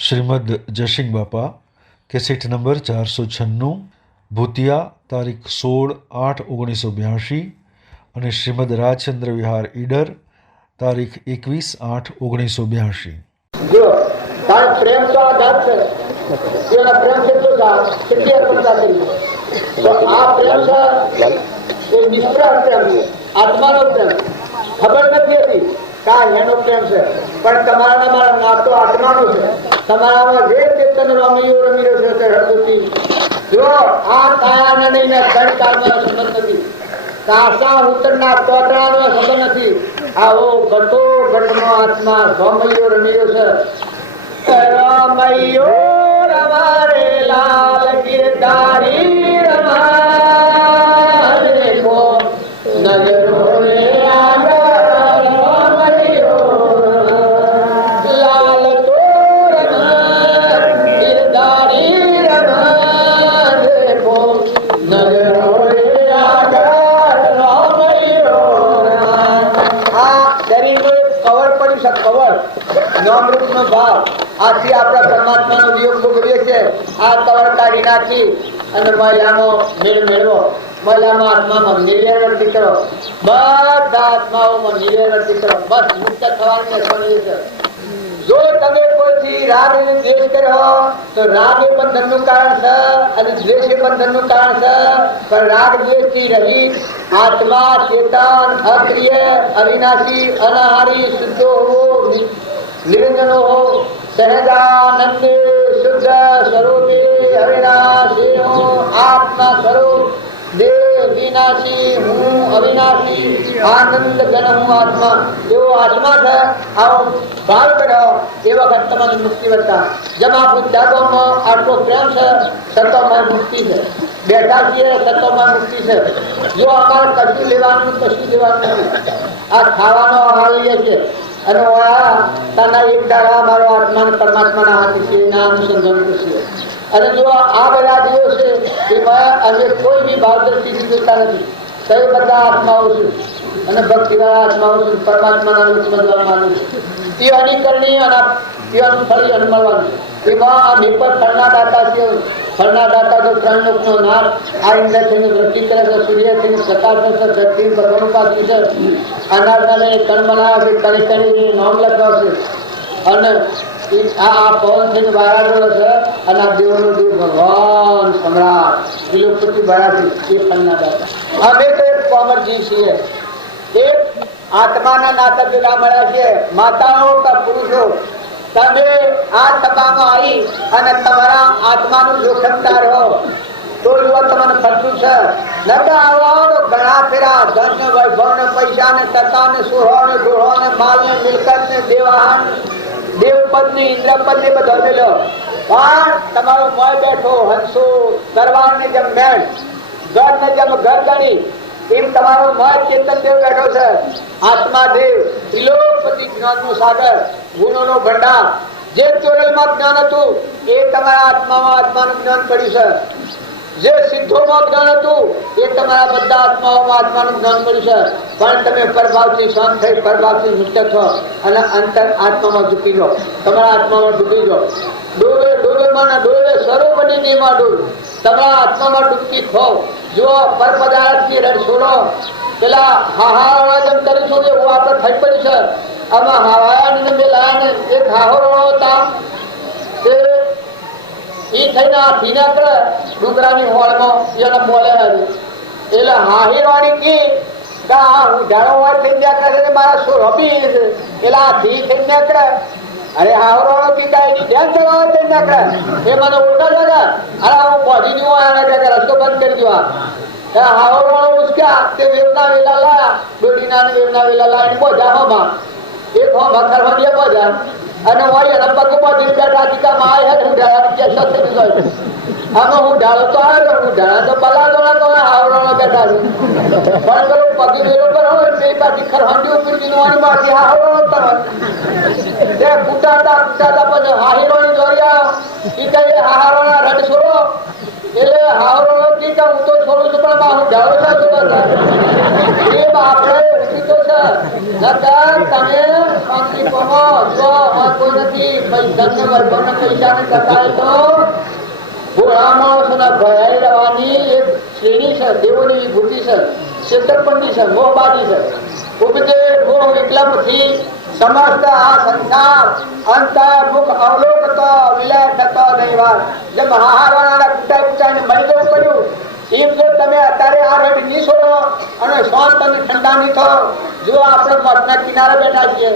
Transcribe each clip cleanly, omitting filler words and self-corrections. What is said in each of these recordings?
श्रीमद जयसिंह बापा cassette number 496 भूतिया तारीख 16/8/1982 અને શ્રીમદ રાજચંદ્ર વિહાર ઈડર તારીખ 21/8/1982। जो तार प्रेम का आधार है ये प्रेम से तो कितनी अर्पणता करी तो आ प्रेम से ये निष्प्रह प्रेम है आत्मा नो प्रेम खबर नहीं હતી का એનો પ્રેમ છે પણ તમારા મારા નાતો આત્માનો છે તમારામાં જે ચેતન રમીયો રમી રહ્યો છે હૃદયથી જો આ કાયાને નહીં ને કણકાળનો સંબંધ નથી કાસા ઉતરના તોતરાનો સંબંધ નથી આવો ગતો ગતનો આત્મા રમૈયો રમી રહ્યો છે રમૈયો રમારે લાલ ગિરધારી રમારે કો નજરો રે આથી આપણા પરમાત્માનો વિયોગ ભોગવીએ છીએ આ કવર કાઢી નાખી અને મહિલાનો મેળ મેળવો મહિલામાં આત્મામાં નિર્વૃત્તિ કરો બધા આત્માઓમાં નિર્વૃત્તિ કરો બસ મુક્ત થવાની સમય છે જો તમે કોઈથી રાગ અને દ્વેષ કર્યો તો રાગ એ બંધનનું કારણ છે અને દ્વેષ એ બંધનનું કારણ છે પણ રાગ દ્વેષથી રહિત આત્મા ચેતન અક્રિય અવિનાશી અનાહારી શુદ્ધ હોવો નિરંજન હો सहजानंद शुद्ध स्वरूपे अविनाशी हूँ आत्मा स्वरूप देव विनाशी हूँ अविनाशी आनंद जन हूँ आत्मा एवं आत्मा है आओ भाव करो ये वक्त तमन मुक्ति बता जब आप त्यागों में आपको प्रेम से सत्व में मुक्ति है बैठा किए सत्व में मुक्ति से जो हमारे कशु लेवानु कशु लेवानु आ खावानो हाल ये છે અને તના એક દાડા મારો આત્મા પરમાત્માના હાથે છે એના અનુસંધાન કરશે અને જો આ બધા જીવો છે એમાં અમે કોઈ બી ભાવદર્શી જોતા નથી તો એ બધા આત્માઓ છે અને ભક્તિવાળા આત્માઓ છે પરમાત્માના રૂપમાં માનું છે એ અનિકરણીય અને એનું ફળ મળવાનું એમાં આ નિપર ફળના દાતા છે ફળના દાતા તો ત્રણ લોકનો નાથ આ ઇન્દ્રથી વૃત્તિ કરે છે સૂર્યથી પ્રકાશ છે ધરતી ભગવાન પાછું છે અનાજને કણ બનાવે છે કણી કણી નામ લગાવશે અને આ પવનથી વારાડો છે અને આ દેવનો દેવ ભગવાન સમ્રાટ વિલોપતિ ભરાથી એ ફળના દાતા અમે તો એક કોમર જીવ છીએ એક આત્માના નાતા પેલા મળ્યા છે માતાઓ કે પુરુષો તમે આ સભામાં આવી અને તમારા આત્માનું જોખમતા રહો તો યુવા તમને ફરતું છે નતા આવવાનો ઘણા ફેરા ધન ને વૈભવ ને પૈસા ને સત્તા ને સુહો ને ગૃહો ને માલ ને મિલકત ને દેવાહન દેવપદ ને ઇન્દ્રપદ ને બધો મેળ્યો પણ તમારો મોય બેઠો હંસો દરબાર ને જેમ મેળ ઘર ને જેમ ઘર ગણી એમ તમારો મોય ચેતન દેવ બેઠો છે આત્મા દેવ ત્રિલોકપતિ જ્ઞાનનો સાગર ગુણોનો ભંડાર જે ચોરેલમાં જ્ઞાન હતું એ તમારા આત્મામાં આત્માનું જ્ઞાન પડ્યું છે જે સિદ્ધોમાં જ્ઞાન હતું એ તમારા બધા આત્માઓમાં આત્માનું જ્ઞાન પડ્યું છે પણ તમે પરભાવથી શાંત થઈ પરભાવથી મુક્ત છો અને અંતર આત્મામાં ઝૂકી જાઓ તમારા આત્મામાં ડૂબી જાઓ ડોલે ડોલે માં ડોલે સરોવરની નીમાં ડોલ તમારા આત્મામાં ડૂબકી થો જો પર પદાર્થથી રડ છોડો પેલા હાહાવાળા જેમ કરીશું એવું આપણે થઈ પડ્યું છે આમાં હાવાયાને મેલાને એક હાહોરવાળો હતા એ થઈને આ ભીના કરે ડુંગરાની હોળમાં એને બોલે એટલે હાહીવાળી કી હું ઢાળો હોય થઈ ગયા કરે મારા શું રમી એટલે આ ભી થઈ ગયા કરે અરે હાવરાળો પીતા એની ધ્યાન ચલાવે થઈ ગયા કરે એ મને ઓળખા લાગે અરે હું પહોંચી જવું આના કે રસ્તો બંધ કરી દેવા હાવરાળો ઉસક્યા તે વેવના વેલા લાયા ડોડીના વેવના વેલા લાયા બોજા હોમાં એક હો મખર હોડીએ બોજા અને હોય એના પગ પહોંચી બેઠા ટીકામાં આવ્યા હું ઢાળા કે સત્ય ગયો આમાં હું ઢાળો તો આવ્યો હું ઢાળા તો પલા દોડા તો હાવરાળો બેઠા છું પણ પેલો પગ વેલો પર હોય તે પાછી ખરહાંડી ઉપર જીનવાની મારથી હાવરાળો તરત તે કુટાતા પછી હાહીરોની દોર્યા ટીકા હાહારોના રડ છોડો એટલે હાવરાળો ટીકા હું તો છોડું છું પણ હું ઢાળો ના છોડતા એ બાપરે ઉઠી તો છે નકર તમે શાંતિ પામો. જો આ કોઈ નથી પૈસાને વર્ગોને પૈસાને કટાય તો ભોળા માણસોના ભરાઈ રહેવાની એક શ્રેણી છે. દેવોની વિભૂતિ છે, છેતરપિંડી છે, મોહબાજી છે. ઉપજે મોહ વિકલ્પથી સમસ્ત આ સંસાર અંતર મુખ અવલોકતો વિલય થતો દૈવાત. જે મહાહારવાળાના કુટાઈ કુટાઈને મરી જવું પડ્યું એમ જો તમે અત્યારે આ રડ નહીં છોડો અને શાંત અને ઠંડા નહીં થો. જો આપણે મોતના કિનારે બેઠા છીએ,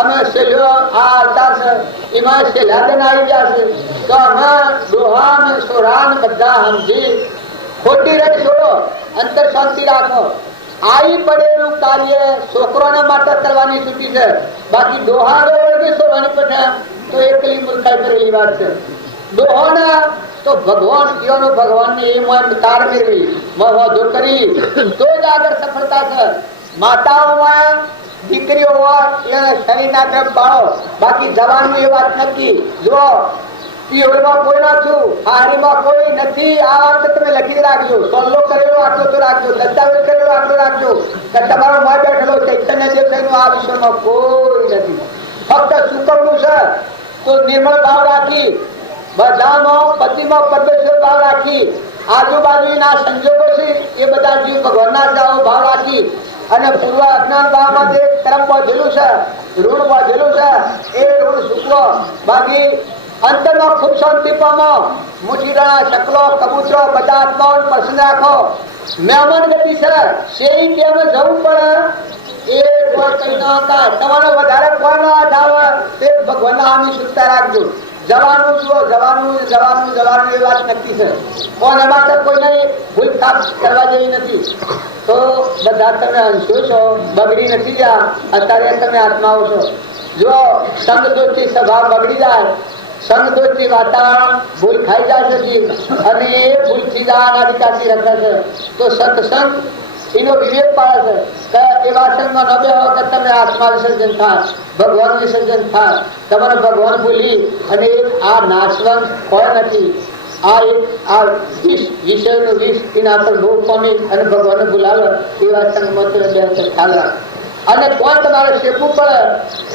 અમે શેલ્યો આ અવતાર છે એમાં શેલાદન આવી ગયા છે, તો અમે ડોહા ને સોરા ને બધા સમજી ખોટી રડ છોડો, અંતર શાંતિ રાખો. આવી પડેલું કાર્ય છોકરોના માટે કરવાની છૂટી છે, બાકી ડોહાનો વર્ગે છોડવાની પડે તો એકલી મૂર્ખાઈ કરેલી વાત છે. ડોહાના તો ભગવાન કયોનો ભગવાનને એ મન તાર મેળવી મહો કરી તો જ આગળ સફળતા છે. માતાઓમાં દીકરીઓ હોય એને શરીરના તરફ પાડો, બાકી જવાનું એ વાત નક્કી. જો પિયોરમાં કોઈ નથી, હારીમાં કોઈ નથી, આ વાત તમે લખી રાખજો. સોલ્લો કરેલો આટલો તો રાખજો, દસ્તાવેજ કરેલો આટલો રાખજો કે તમારો માં બેઠેલો ચૈતન્ય દેવનું આ વિશ્વમાં કોઈ નથી. ફક્ત સુકવનું છે તો નિર્મળ ભાવ રાખી, બધામાં પતિમાં પરમેશ્વર ભાવ રાખી, આજુબાજુના સંજોગો છે એ બધા જીવ ભગવાનના જાઓ ભાવ રાખી, અને પૂર્વ અજ્ઞાન ભાવમાં જે કર્મ બાંધેલું છે, ઋણ બાંધેલું છે એ ઋણ સૂકવો. બાકી અંતરમાં ખૂબ શાંતિ પામો. મુઠીડા શકલો કબૂતરો બધા આત્માઓને પ્રસન્ન રાખો. મહેમાન ગતિ છે શેરી કેમ જવું પડે એ કોઈ કઈ ન હતા. તમારો વધારે કોઈ ન આવે તે ભગવાનના આમી સુખતા રાખજો. જવાનું જુઓ, જવાનું જવાનું જવાનું એ વાત નક્કી છે. કોણ એમાં તો કોઈને ભૂલ કાપ કરવા જેવી નથી. તો બધા તમે અંશો છો, બગડી નથી ગયા. અત્યારે તમે આત્માઓ છો. જો સંગ દોષથી સ્વભાવ બગડી જાય, સંગ દોષથી વાતાવરણ ભૂલ ખાઈ જાય છે અને એ ભૂલથી જ અનાધિકારથી રખે છે. તો સત્સંગ એનો વિવેક પાડે છે કે એવા સંગમાં ન બેહો કે તમે આત્મા વિસર્જન થાય, ભગવાન વિસર્જન થાય. તમારે ભગવાન ભૂલી અને આ નાશવંત કોઈ નથી. આ એક આ વિષયનું વિષ એના પર લોભ પામી અને ભગવાનને ભૂલાવે એવા સંગમાં તમે બે ખ્યાલ રાખો. અને કોઈ તમારે શેકવું પડે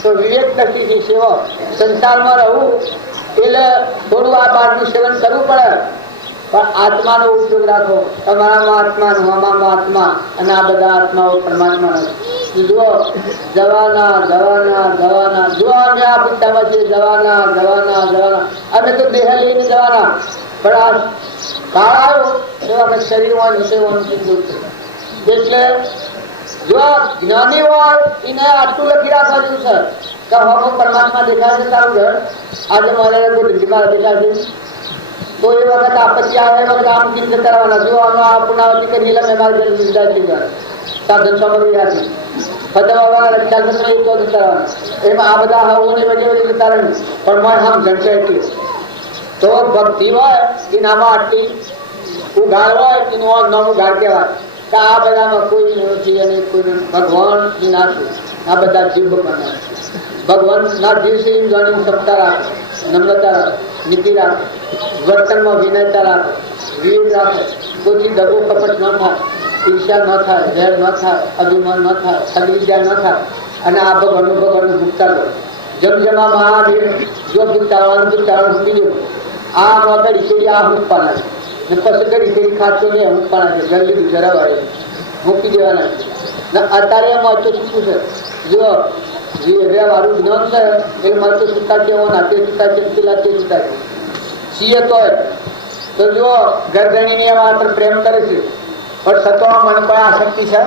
તો વિવેક દ્રષ્ટિથી સેવો. સંસારમાં રહવું એટલે થોડું આ બહારનું સેવન કરવું પડે, પણ આત્માનો ઉપયોગ રાખો. તમારામાં આત્મા, અમારામાં આત્મા, અને આ બધા આત્માઓ પરમાત્મા નથી. જુઓ જવાના જવાના જવાના, જુઓ અમે આ પિતામાં છીએ જવાના જવાના જવાના, અમે તો દેહ લઈને જવાના. પણ આ કાળ આવ્યો એવા અમે શરીરમાં વિષયવાનું કીધું છે. એટલે જો જ્ઞાની હોય એને આટલું લખી રાખવા જેવું છે કે હવે પરમાત્મા દેખાય છે તારું ઘર, આજે મારે દિલ્હીમાં દેખાય છે તો એ વખત આપત્તિ આવે એ વખત આમ ચિંતા કરવાના. જો આનો આ પુનાવતી કરી લે મેં મારી ઘર નિર્ધાર થઈ ગયા સાધન સામગ્રી રાખી ફતવાવાળા રક્ષાક્ષેત્ર એ ચોધ કરવાના. એમાં આ બધા હાવોને વજે કારણ પણ મન આમ ઘટશે એટલી. તો ભક્તિ હોય એનામાં આટલી ઉઘાડ હોય એનું નામ ઉઘાડ કહેવાય. આ બધામાં કોઈ નથી અને કોઈ ભગવાન નાશું. આ બધા જીવ ભગવાન ભગવાન ના દિવસે એમ જાણી સત્તા રાખો, નમ્રતા રાખો, નીતિ રાખો, વર્તનમાં વિનયતા રાખો, વિવેક રાખો. કોઈથી દગો કપટ ન થાય, ઈર્ષા ન થાય, ઝેર ન થાય, અભિમાન ન થાય, સદવિદ્યા ન થાય. અને આ ભગવાનનું ભૂખતા લો. જમજમા મહાવીર જો ભૂખતાવાનું મૂકી દેવું. આ નોકરી છે આ મૂકવાના છે, પછી કરી ફેરી ખાતો નહીં મૂકવાના છે. જલ્દી જરા મૂકી દેવાના છે. અત્યારે એમાં તો શું છે, જો વાળું જ્ઞાન છે એ મારે તો સુતા કેવાના તે સુતા છે પેલા તે સુતા છે છીએ તો જો ગરદણીની એમાં પ્રેમ કરે છે પણ છતાં મને કોઈ આસક્તિ છે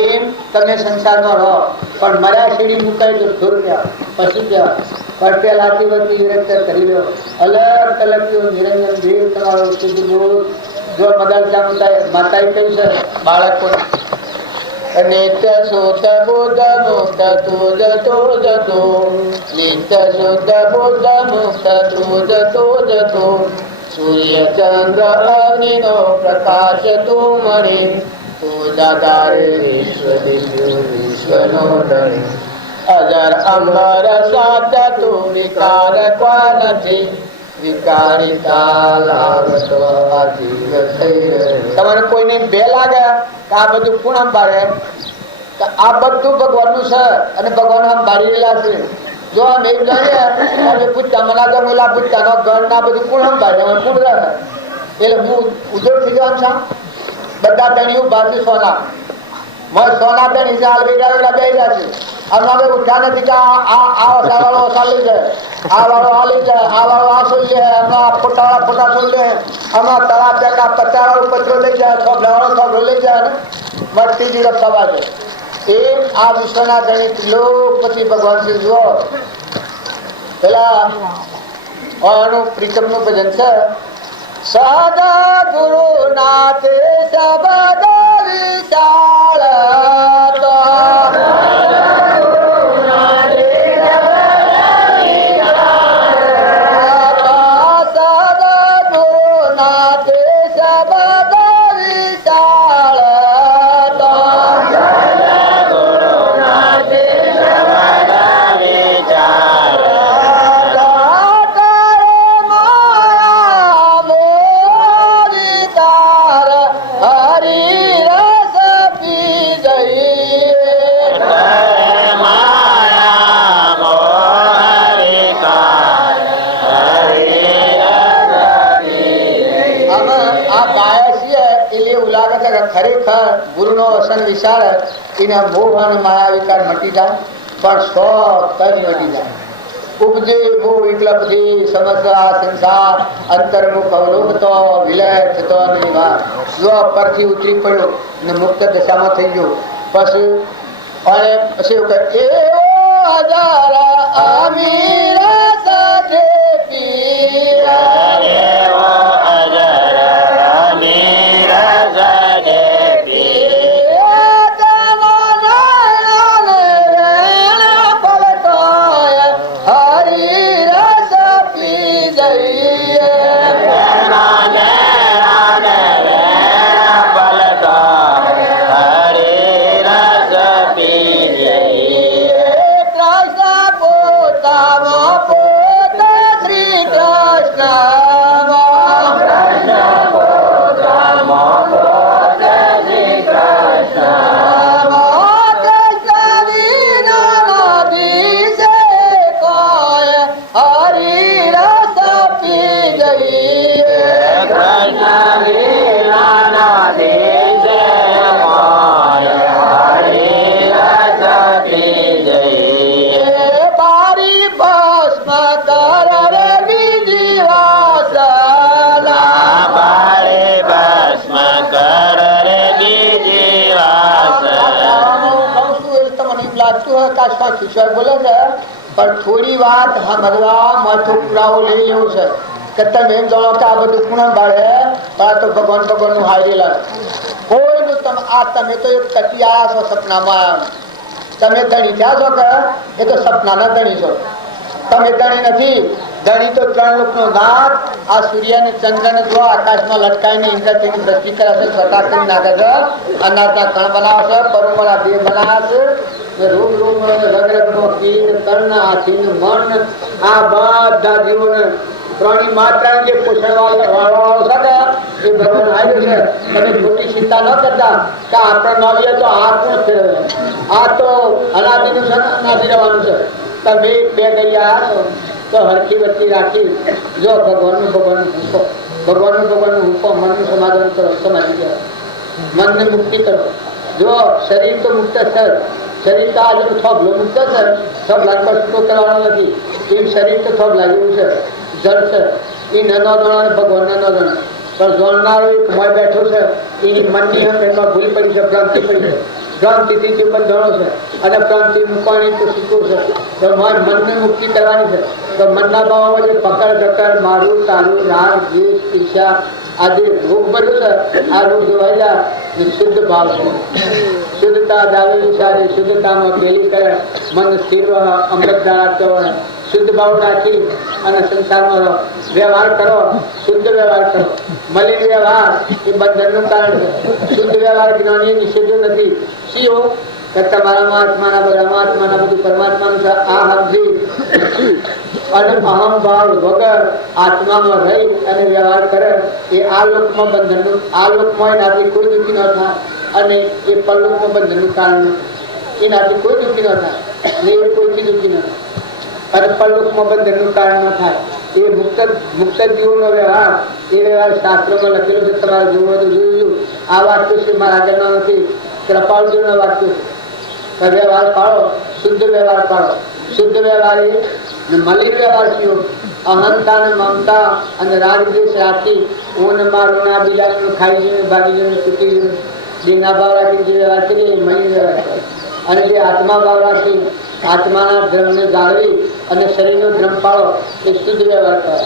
એમ તમે સંસારમાં રહો. પણ મર્યા શેરી મુકાય તો ધૂર કહેવાય, પછી કહેવાય. પણ પેલાથી બધી નિરંતર કરી લો. અલગ તલક નિરંજન દેવ તમારો શુદ્ધ બોધ. જો મદરસા માતાએ કહ્યું છે બાળકો નિત્ય શુદ્ધ બુદ્ધ મુક્ત તુજ તુજ તુ, નિત્ય શુદ્ધ બુદ્ધ મુક્ત તુજ તુજ તુ, સૂર્ય ચંદ્ર અગ્નિનો પ્રકાશ તું મણી, તું દાદારે વિશ્વનો ધણી, અજર અમર સાધ્ય તું વિકાર કા નથી, વિકારિતા લાગતો આજીવ થઈ. તમારે કોઈને બે લાગે કે આ બધું પૂનમ પાડે કે આ બધું ભગવાનનું છે અને ભગવાન આમ બારી રહેલા છે. જો આ નહીં જાણીએ પૂછતા મને ગમેલા પૂછતા ઘર ના બધું કોણ સંભાળે કોણ રહે એટલે હું ઉજળ થઈ જવાનું છે. બધા ધણીઓ બાજુ સોના સોના બેન હિસાબ બેઠા બે રહ્યા છે. અમે ઉઠ્યા નથી કે આ વાળો ઓછા લઈ જાય, આ વાળો આ લઈ જાય, આ વાળો આ સોઈ લે, હમણાં ફોટા વાળા ફોટા સોઈ લે, હમણાં તળા પેકા પચાસ વાળો પત્રો લઈ જાય, થોભલા વાળો થોભલો લઈ જાય ને મળતી દિવસ સભા છે. એ આ વિશ્વના ધણી ત્રિલોકપતિ ભગવાન શ્રી જુઓ પેલા એનું પ્રીતમ નું ભજન છે. સદા ગુરુનાથ શબ્દ વિશાળ ખરેખર ગુરુનો વસન વિચાર એના મોહ અને માયા વિકાર મટી જાય પણ સ્વત જ મટી જાય. ઉપજે મોહ વિકલ્પથી સમસ્ત આ સંસાર અંતર્મુખ અવલોકતો વિલય થતો નિવાર. જો પરથી ઉતરી પડ્યો ને મુક્ત દશામાં થઈ ગયો પછી અને પછી એવું કહે એવો હજારા અમીરા સાથે બોલે છે પણ થોડી વાત સમજવા માથું પુરાવો લઈ લેવું છે કે તમે એમ જાણો કે આ બધું પૂર્ણ બાળે પણ તો ભગવાન નું હારેલા કોઈનું તમે તો એક ટકી આવ્યા છો સપનામાં. તમે ધણી થયા છો કે એ તો સપનાના ધણી છો. તમે ધણી નથી. ધણી તો ત્રણ લોકનો નાથ. આ સૂર્ય ને ચંદ્ર ને જો આકાશમાં લટકાઈને ઇન્દ્ર તેની દ્રષ્ટિ કરે છે, સ્વતા કરી નાખે છે, અનાજના કણ બનાવે છે, પરોમરા દેહ બનાવે છે, રૂમ રૂમ રગરગનો કીન તન હાથી મન આ બધા જીવોને પ્રાણી માત્ર જે પોષણ વાળો છે ને એ ભગવાન આવ્યો છે. તમે ખોટી ચિંતા ન કરતા કે આપણે નવીએ તો આ કોણ છે, આ તો અનાદિનું છે, અનાદિ રહેવાનું છે. તમે બે ગયા તો હરખી વરખી રાખી જો ભગવાનનું હુકો, ભગવાનનું હુકો, મનનું સમાધાન કરો, સમાધિ કરો, મનને મુક્તિ કરો. જો શરીર તો મુક્ત છે, શરીર તો આજે થોભલો મુક્ત છે, થોબ લાગવા છૂટો કરવાનો નથી. એમ શરીર તો થોબ લાગેલું છે, જળ છે. એ ન જાણે ભગવાન ન જાણે પણ જોનારો એક મોય બેઠો છે. એની મનની એમાં ભૂલ પડી છે, ભ્રાંતિ પડી છે. ભ્રાંતિથી જે બંધણો છે અને ભ્રાંતિ મૂકવાની તો શીખવું છે. તો મારે મનને મુક્તિ કરવાની છે. તો મનના ભાવમાં જે પકડ જકડ મારું તારું રાગ દ્વેષ ઈર્ષા આદિ રોગ ભર્યું છે, આ રોગ જોવાયેલા શુદ્ધ ભાવ છે. શુદ્ધતા દાવેલી સારી, શુદ્ધતામાં પેલી કરે મન સ્થિર અમૃત ધારા શુદ્ધ ભાવ રાખી અને સંસારમાં વ્યવહાર કરો, શુદ્ધ વ્યવહાર કરો. મલિન વ્યવહાર એ બંધનનું કારણ છે. શુદ્ધ વ્યવહાર જ્ઞાની નિષેધો નથી. શીઓ કે તમારામાં આત્માના પરમાત્માના બધું પરમાત્માનું છે. આ સમજી અને અહમ ભાવ વગર આત્મામાં રહી અને વ્યવહાર કરે એ આ લોકમાં બંધનનું, આ લોકમાં એનાથી કોઈ દુઃખી ન થાય અને એ પરલોકમાં બંધનનું કારણ. એનાથી કોઈ દુઃખી ન થાય ને એ કોઈથી દુઃખી ન થાય અને પરલોકમાં બંધનનું કારણ ન થાય. એ મુક્ત જીવોનો વ્યવહાર એ વ્યવહાર શાસ્ત્રોમાં લખેલો છે. તમારે જોવું તો જોયું. આ વાક્ય છે મારા આગળના નથી, કૃપાળજીના વાક્ય છે. વ્યવહાર પાડો, શુદ્ધ વ્યવહાર પાડો. શુદ્ધ વ્યવહાર એ મલિન વ્યવહાર થયો. અહંતા ને મમતા અને રાગદ્વેષ રાખી હું મારું ના બીજાનું ખાઈ જઈને ભાગી જઈને તૂટી જઈને જે ના ભાવ રાખી જે વ્યવહાર છે એ મલિન વ્યવહાર છે. અને જે આત્મા ભાવ રાખી આત્માના ધર્મને જાળવી અને શરીરનો ધર્મ પાળો એ શુદ્ધ વ્યવહાર કરે.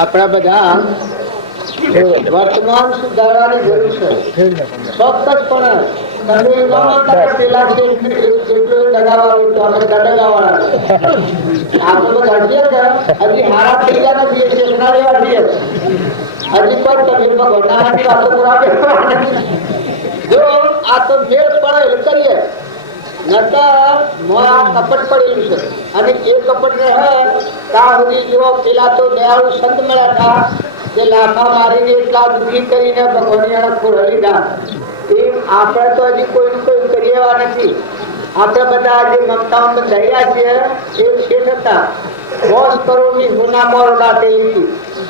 આપણા બધા વર્તમાન સુધારવાની જરૂર છે. ચોક્કસપણે જો આ તો મેળ પડે કરીએ કપટ પડેલું છે. અને એ કપટ ને ત્યાં સુધી જો પેલા તો દયાળુ સંત મળ્યા હતા કે લાફા મારીને એટલા દુઃખી કરીને ભગવાન ખોરડી ના એ આપણે તો હજી કોઈ કોઈ કરી એવા નથી. આપણે બધા જે મમતાઓ દરિયા છીએ એ શેઠ હતા. 10 કરોડની ગુનામોર લાટેલી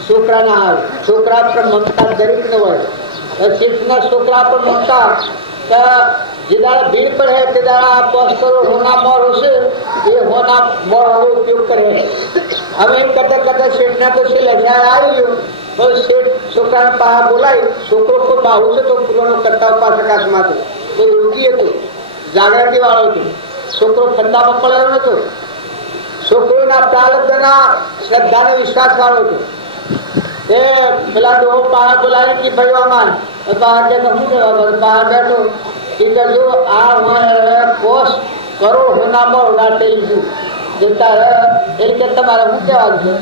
છોકરાના હાલ છોકરા પર મમતા દરેક ન હોય. શેઠના છોકરા પર મમતા જે દાડા ભીડ પડે તે દાડા 10 કરોડ હોના મોર હશે એ હોના મોર ઉપયોગ કરે. હવે એમ કરતા કરતા શેઠના તો છે લજાર આવી ગયો. બસ શેઠ છોકરાને પાસે બોલાવી છોકરો કોઈ બાહુ છે તો પૂર્વનો કરતા પાસે આકાશમાં હતો તો યોગી હતો જાગૃતિ વાળો હતો. છોકરો ફંદામાં પડેલો નતો. છોકરોના પ્રારબ્ધના શ્રદ્ધાનો વિશ્વાસ વાળો હતો. એ પેલા ડોહો પાસે બોલાવી કે ભાઈ આમાં બહાર બેઠો શું કહેવા બહાર બેઠો એ જો આ કોષ કરોડ હોનામાં ઉડાટેલું જતા એ કે તમારે શું કહેવાનું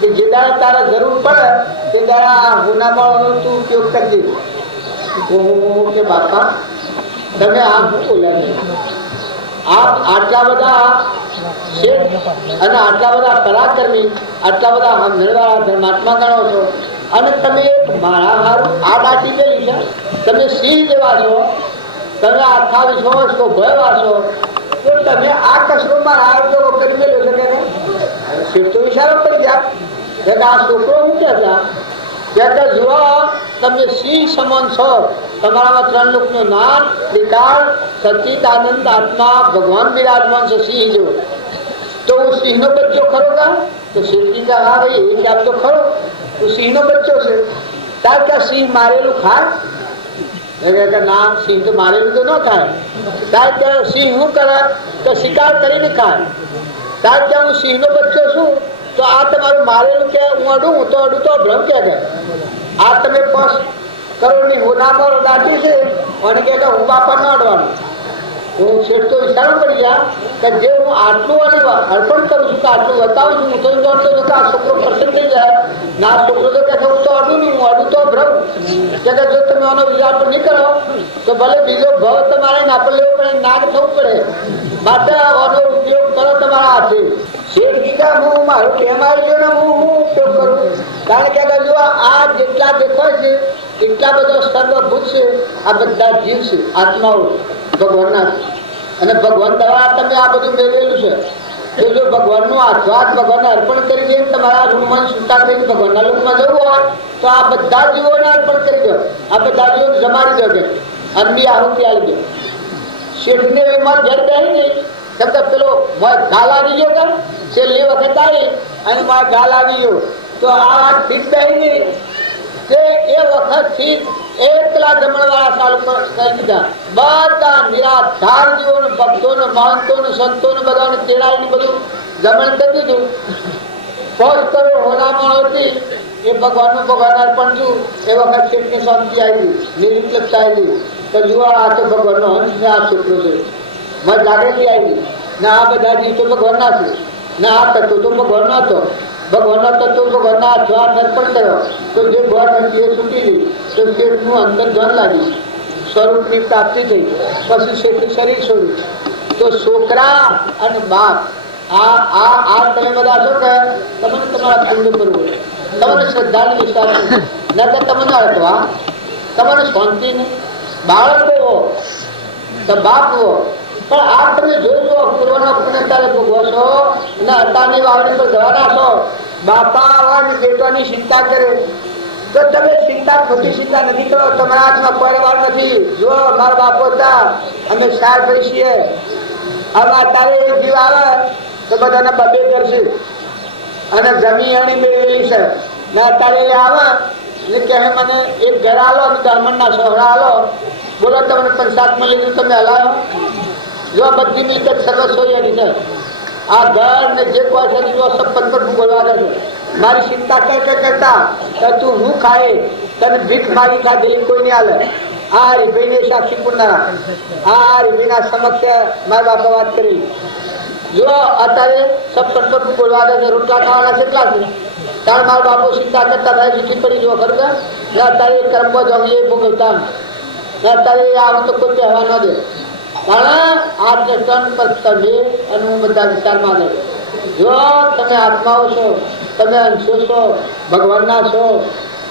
છે કે જે દાડે તારે જરૂર પડે તે દાડે આ હોનામાળાનો તું ઉપયોગ કરી દે. કે બાપા તમે આમ શું બોલ્યા? આપ આટલા બધા શેઠ અને આટલા બધા પરાક્રમી આટલા બધા હમદળવાળા ધર્માત્મા ગણો છો અને તમે મારા હારું આ દાટી ગઈ છે. તમે સિંહ જેવા છો, તમે આખા વિશ્વાસ ભયવા છો તો તમે આ કસરો મારા હાર કરી મેળ્યો છે કે શેઠ તો ઇશારો કરી ગયા. આ છોકરો શું કહેતા જુઓ તમે સિંહ સમાન છો. તમારામાં ત્રણ લોકનું નામ, ત્રિકાળ, સચ્ચિદાનંદ આત્મા ભગવાન બિરાજમાન છે સિંહ જેવો. તો હું સિંહનો બચ્ચો ખરો કા? તો શિવજી કા હા ભાઈ એ જાપ તો ખરો, હું સિંહનો બચ્ચો છે. તાર ક્યાં સિંહ મારેલું ખાય? ના, સિંહ તો મારેલું તો ન ખાય. તાર ક્યાં સિંહ શું કરે? તો શિકાર કરીને ખાય. તાર ક્યાં હું સિંહનો બચ્ચો છું, તો આ તમારું મારેલું કે હું અડું તો ભ્રમ કે આ તમે 5 કરોડની હોનામાં દાટી છે અને કે હું બાપા ન અડવાનું. હું શેઠ તો વિચાર પડી ગયા કે જે હું આટલું અને અર્પણ કરું છું કે આટલું બતાવું છું, હું તો જાણતો હતો કે આ છોકરો પ્રસન્ન થઈ જાય. ના, છોકરો તો કે હું તો અડું નહીં, હું અડું તો ભ્રમ કે જો તમે આનો વિચાર પર નહીં કરો તો ભલે બીજો ભાવ તમારે ના પર લેવો પડે, ના થવું પડે. માટે આનો ઉપયોગ કરો તમારા હાથે. શેઠ કીધા હું મારું કેમ આવી ગયો ને હું ઉપયોગ કરું? કારણ કે જો આ જેટલા દેખાય છે એટલા બધા સર્વભૂત છે, આ બધા જીવ છે, આત્માઓ ભગવાનના છે. અને ભગવાન દ્વારા તમે આ બધું મેળવેલું છે. જો ભગવાનનું આસ્વાદ ભગવાનને અર્પણ કરી દે, તમારા રૂમમાં છૂટા થઈને ભગવાનના લોકમાં જવું હોય તો આ બધા જીવોને અર્પણ કરી દો. આ બધા જીવોને જમાડી દો કે અન્ની આહુતિ આવી દો. શેઠને એમાં ઘર બેસી નહીં કેમ કે પેલો ગાલ આવી ગયો કે છેલ્લી વખત આવી અને મારે ગાલ આવી ગયો તો આ ઠીક બેસી નહીં તે એ વખતથી એકલા જમણવાળા ચાલુ કરી દીધા. બધા નિરાધાર જીવોને, ભક્તોને, મહંતોને, સંતોને બધાને તેડાઈને બધું જમણ કરી દીધું. 5 કરોડ હોનામણ હતી એ ભગવાન અર્પણ થયું. એ વખત શેઠની શાંતિ આવી, નિર્લિપ્તતા આવી તો જુઓ આ તો ભગવાનનો હંસ ને આ છોકરો છે. મને જાગૃતિ આવી ને આ બધા જીવ તો ભગવાનના છે ને આ તત્વ તો ભગવાનનો હતો. ભગવાનના તત્વ ભગવાનના હાથમાં અર્પણ કર્યો તો જે ગોળ હતી એ છૂટી ગઈ તો શેઠનું અંદર ધન લાગ્યું, સ્વરૂપની પ્રાપ્તિ થઈ. પછી શેઠે શરીર છોડ્યું. તો છોકરા અને બાપ આ તમે બધા છો કે તમને તમારા પિંડ કરવું, તમને શ્રદ્ધાની વિશ્વાસ ન કે તમને અડકવા, તમને શાંતિ નહીં. બાળકો તો બાપ હો પણ આ તમે જોજો પૂર્વના પુણ્ય તારે ભોગવો છો અને અત્યારની વાવણી પર જવાના છો. બાપા અને બેટાની ચિંતા કરે તો તમે ચિંતા, ખોટી ચિંતા નથી કરો. તમારા હાથમાં પરિવાર નથી. જો મારા બાપો હતા અમે 4 ભાઈ છીએ. હવે અત્યારે એક જીવ આવે તો બધાને 2 ઘર છે અને જમીન એની મેળવેલી છે ને અત્યારે એ આવે ને કહે મને એક ઘર આલો અને બ્રાહ્મણના સોહરા આલો. બોલો તમને પંચાયતમાં લીધું તમે હલાવો? જો આ બધી મિલકત સર્વસ્વ એની છે. આ ઘર ને જે કોઈ છે જો સબ પંદર બોલવા છે. મારી ચિંતા કરતા કે તું હું ખાય તને ભીખ માગી ખાધેલી કોઈ નહીં હાલે. આ રીભાઈને સાક્ષી પૂર્ણ આ રીભાઈના સમક્ષ મારા બાપા વાત કરી. જો અત્યારે સબ પંદર બોલવા છે, રોટલા ખાવાના કેટલા છે? કારણ મારા બાપુ ચિંતા કરતા થાય જૂઠી પડી જો ખબર ને અત્યારે કર્મો જંગલી ભોગવતા અત્યારે આવું તો કોઈ કહેવા ન દે. કારણ આ દર્શન પર તમે અને હું બધા વિચારમાં લઉં. જો તમે આત્માઓ છો, તમે અંશો છો, ભગવાનના છો.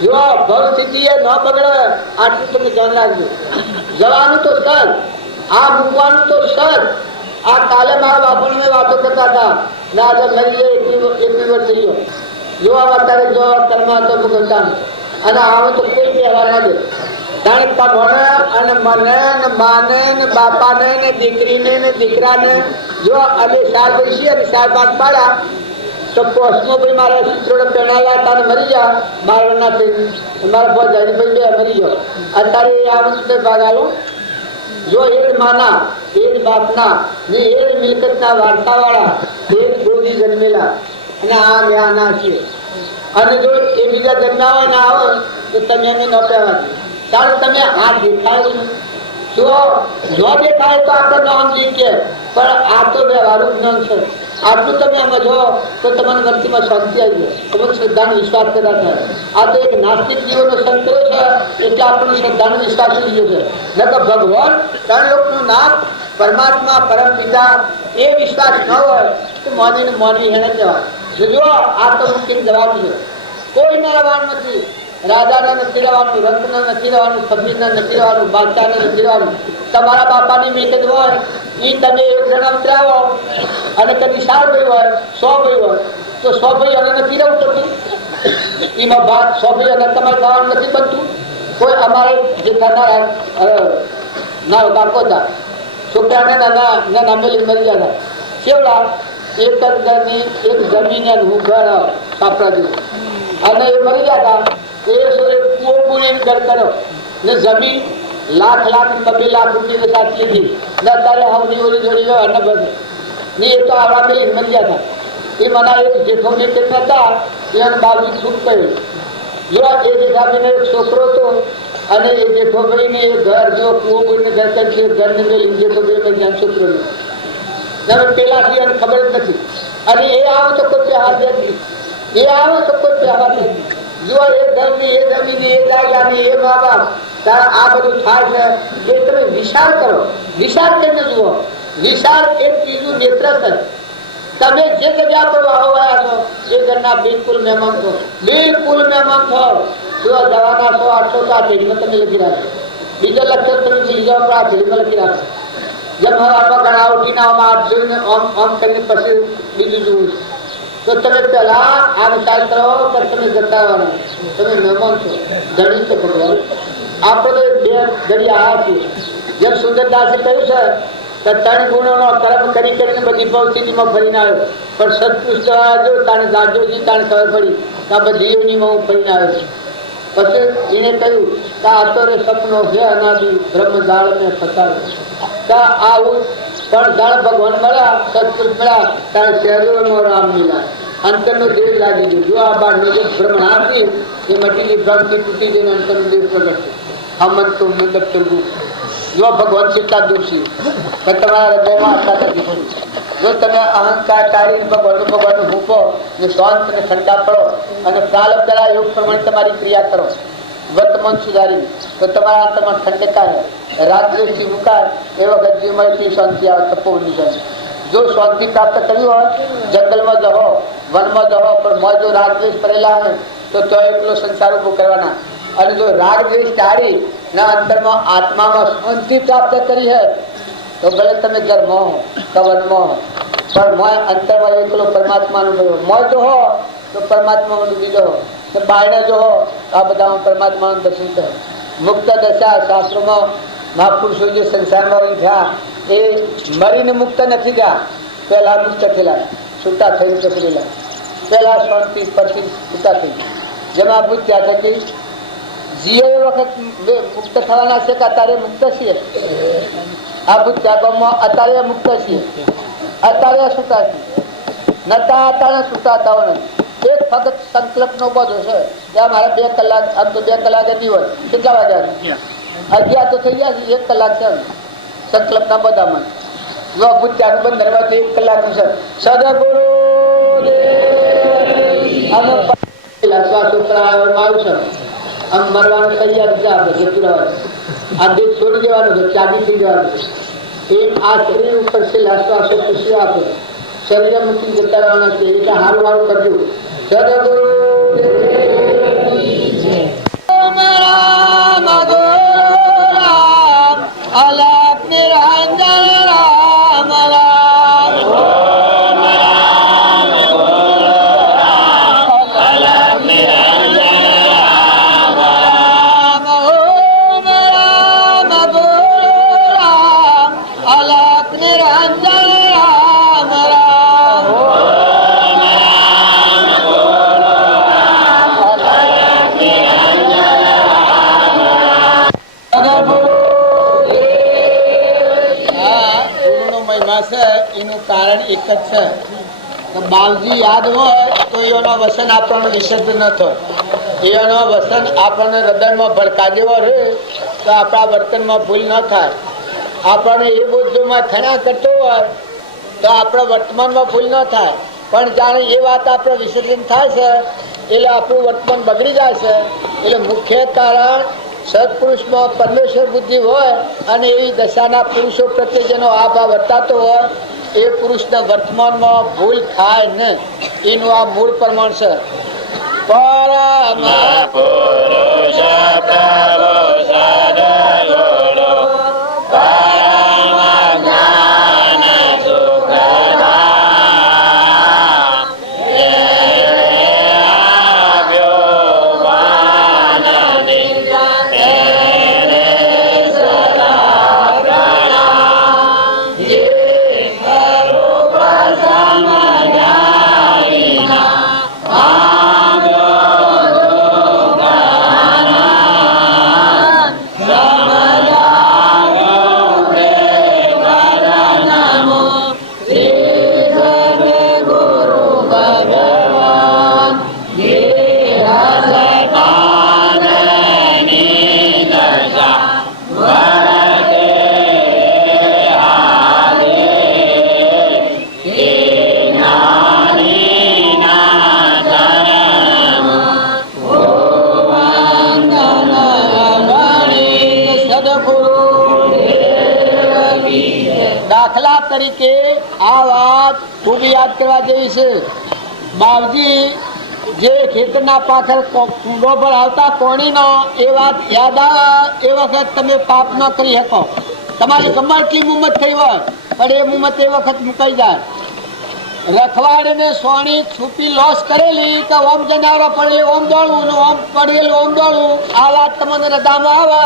જો ભવ સ્થિતિ એ ન બગડે આટલું તમે ધ્યાન રાખજો. જવાનું તો સર, આ મૂકવાનું તો સર. આ કાલે મારા બાપુની વાતો કરતા હતા ને આજે લઈ એક વર્ષ થઈ ગયો. જો અત્યારે જો કર્મ તો ભોગવતા અને આવો તો કોઈ કહેવા ના દે. કારણ કે અને મને ને માને ને બાપાને ને દીકરીને ને દીકરાને જો અમે 4 બેસી અને 4 ભાગ પાડ્યા તો પોસ્ટમાં ભાઈ મારા સૂત્રોને પહેણાવ્યા હતા અને મરી ગયા. બારણા થઈ મારા ભાઈ ભાઈ મરી ગયો. અત્યારે આ વસ્તુ ભાગ આવ્યો. જો એ જ માના, એ જ બાપના ને એ જ મિલકતના વારસાવાળા, એ જ ગોદી જન્મેલા અને આ જ્ઞાના છીએ. અને જો એ બીજા જન્માવા ના આવે તો તમે એને ન કહેવાય. કારણ તમે આ દેખાયું જો ન દેખાય તો આપણે ન સમજી કે પણ આ તો વ્યવહારુ જ્ઞાન છે. આટલું તમે સમજો તો તમારી વર્તીમાં શાંતિ આવી જાય, તમને શ્રદ્ધાનો વિશ્વાસ પેદા થાય. આ તો એક નાસ્તિક જીવોનો સંતરો છે એટલે આપણને શ્રદ્ધાનો વિશ્વાસ થઈ ગયો છે. ન તો ભગવાન 3 લોકનું નામ પરમાત્મા પરમ પિતા એ વિશ્વાસ ન હોય તો માનીને માનવી એને કહેવાય. જો આ તો મુશ્કેલ જવાનું છે. કોઈને રહેવાનું નથી. રાજાને નથી રહેવાનું, રંગને નથી રહેવાનું, ફકીરને નથી રહેવાનું, બાદશાહને નથી રહેવાનું. તમારા બાપાની મિલકત હોય એ તમે એક જણા ઉતરાવો અને કદી 4 ભાઈ હોય, 100 ભાઈ હોય તો 100 ભાઈ અને નથી રહેવું પડતું. એમાં 100 ભાઈ અને તમારે ખાવાનું નથી બનતું. કોઈ અમારે જે કરનારા મારો બાપો હતા, છોકરાને નાના મેલી મરી ગયા હતા. કેવડા એક જ ઘરની એક જમીન હું ઘર સાપડા જેવું, અને એ મરી ગયા હતા. એ કુવો પૂરીને ઘર કર્યો ને જમીન લાખ 2 લાખ રૂપિયા સાથે લીધી ને અત્યારે હમની ઓલી જોડી ગયો અને બધું ને એ તો આવડા મેલી મરી ગયા હતા. એ મને એક જેઠો ને કેટલા હતા એને બાજુ છૂટ કર્યો. જો એ જેઠાભાઈને એક છોકરો હતો અને એ જેઠો ભાઈને એ ઘર જો કુવો પૂરીને ઘર કરી ઘરને મેલી જેઠો ભાઈ જ્ઞાન છોકરો પેલાથી એને ખબર જ નથી. અને એ આવે તો કોઈ હાથ નથી, એ આવે તો કોઈ હાથ નથી. જો એ ઘરની એ જમીન એ જાયગાની એ મા બાપ આ બધું થાય છે. એ તમે વિચાર કરો, વિચાર કરીને જુઓ. વિચાર એક ત્રીજું નેત્ર છે. તમે જે જગ્યા પર વાહોવાયા છો એ ઘરના બિલકુલ મહેમાન છો, બિલકુલ મહેમાન છો. જો જવાના 100-800 આ થેલીમાં તમે લખી રાખો, બીજા લક્ષણ તમે બીજા ઉપર આ થેલીમાં લખી રાખો. જેમ હવામાં ઘણા ઉઠીને આમ જોઈને આમ કરીને પછી બીજું જોવું તો તમે પહેલા આ વિચાર કરો કે તમે જતા આવવાના, તમે મહેમાન છો, ધણી તો ભગવાન. આપણે તો 2 ઘડી આવ્યા છીએ. જેમ સુંદરદાસે કહ્યું છે કે 3 ગુણોનો કર્મ કરીને બધી પરિસ્થિતિમાં ફરીને આવ્યો, પણ સત્પુરુષ જો તાણે જાગૃતિ તાણે ખબર પડી કે આ બધી યોનીમાં હું ફરીને આવ્યો છું. પછી એને કહ્યું કે આ તો સપનો છે અનાદિ બ્રહ્મજાળ મેં ફસાયો. આવું પણ જાણ ભગવાન મળ્યા, સત્પુરુષ મળ્યા ત્યારે શહેરોનો રામ લીલા અંતરનો દેવ લાગી ગયો. જો આ બાર જે ભ્રમણ હતી એ મટીની ભ્રમથી તૂટી જઈને અંતરનો દેવ પ્રગટ છે. હમન તો મંડપ ચલવું જો ભગવાન કેટલા દોષી તો તમારા હૃદયમાં આશા નથી. જો તમે અહંકાર ટાળીને ભગવાનનું મૂકો ને શાંત અને ઠંડા પડો અને પ્રારબ્ધ દ્વારા યોગ પ્રમાણે તમારી ક્રિયા કરો, વર્તમાન સુધારી તો તમારા અંતરમાં ઠંડકા રહે, રાગદ્વેષથી મુકાય. એ વખત જે મળે શાંતિ આવે, તપોવની શાંતિ. જો શાંતિ પ્રાપ્ત કર્યું હોય જંગલમાં જહો, વનમાં જહો, પણ મોય જો રાગદ્વેષ કરેલા હોય તો એકલો સંસાર ઉભો કરવાના. અને જો રાગદ્વેષ ટાળી ના અંતરમાં આત્મામાં શાંતિ પ્રાપ્ત કરી હે તો ભલે તમે ઘરમાં હો કે વનમાં હો, પણ મોય અંતરમાં એકલો પરમાત્માનું મોય જો હો તો પરમાત્મામાં ડૂબી જાઓ. બાયણે જો હો આ બધામાં પરમાત્માનું દર્શન કરે. મુક્ત દશા શાસ્ત્રોમાં મહાપુરુષો જે સંસારમાં થયા એ મરીને મુક્ત નથી થયા, પહેલા મુક્ત થયેલા, છૂટા થઈને પકડેલા. પહેલા શાંતિ પરથી છૂટા થઈ. જેમાં ભૂત્યા થકી જીએ એ વખત મુક્ત થવાના છે કે અત્યારે મુક્ત છીએ. આ ભૂત્યાગમમાં અત્યારે મુક્ત છીએ, અત્યારે છૂટા છીએ. નતા અત્યારે છૂટા થવાના. એક ફક્ત સંકલ્પ નો બધો છે કે મારે 2 કલાક, આમ તો 2 કલાક જ હોય. કેટલા વાગ્યા? 11 તો થઈ ગયા. 1 કલાક છે સંકલ્પ ના બધામાં. જો ભૂત્યાનું બંધનમાંથી 1 કલાકનું છે. સદગુરુ આમ મરવાનું તૈયાર છે. આપણે પૂરા આ દેશ છોડી દેવાનું છે, ત્યાગી થઈ જવાનું છે. આ શરીર ઉપર છે શ્વાસો ખુશીઓ આપે, શરીર મૂકી જતા રહેવાના છે. એટલે હારું હારું કરજો. સદગુરુ એનું કારણ એક જ છે કે બાવજી યાદ હોય તો એનો વસન આપણને વિશુદ્ધ ન થાય. એનો વસન આપણને હૃદયમાં ભડકા જેવો રહે તો આપણા વર્તનમાં ભૂલ ન થાય. આપણને એ બુદ્ધમાં થયા કરતો હોય તો આપણા વર્તમાનમાં ભૂલ ન થાય. પણ જાણે એ વાત આપણે વિસર્જન થાય છે એટલે આપણું વર્તમાન બગડી જાય છે. એટલે મુખ્ય કારણ સત્પુરુષમાં પરમેશ્વર બુદ્ધિ હોય અને એ દશાના પુરુષો પ્રત્યે જેનો આ ભાવ વર્તાતો હોય એ પુરુષના વર્તમાનમાં ભૂલ થાય ને એનું આ મૂળ પ્રમાણ છે. પરમ પુરુષ પ્રભુ સદગુરુ પરમ જ્ઞાન સુખધામ આવ્યો વાન નિજ આ વાત ખૂબ યાદ કરવા જેવી છે. બાપજી જે ખેતરના પાછળ કુંડો પર આવતા કોણીનો એ વાત યાદ આવે એ વખત તમે પાપ ન કરી શકો. તમારી ગમે એટલી મુમત થઈ હોય પણ એ મુમત એ વખત મુકાઈ જાય. રખવાડીને સોની છુપી લોસ કરેલી કે ઓમ જનાવરો પડેલી ઓમ દોડવું ને ઓમ પડેલું ઓમ દોડવું, આ વાત તમને હૃદયમાં આવે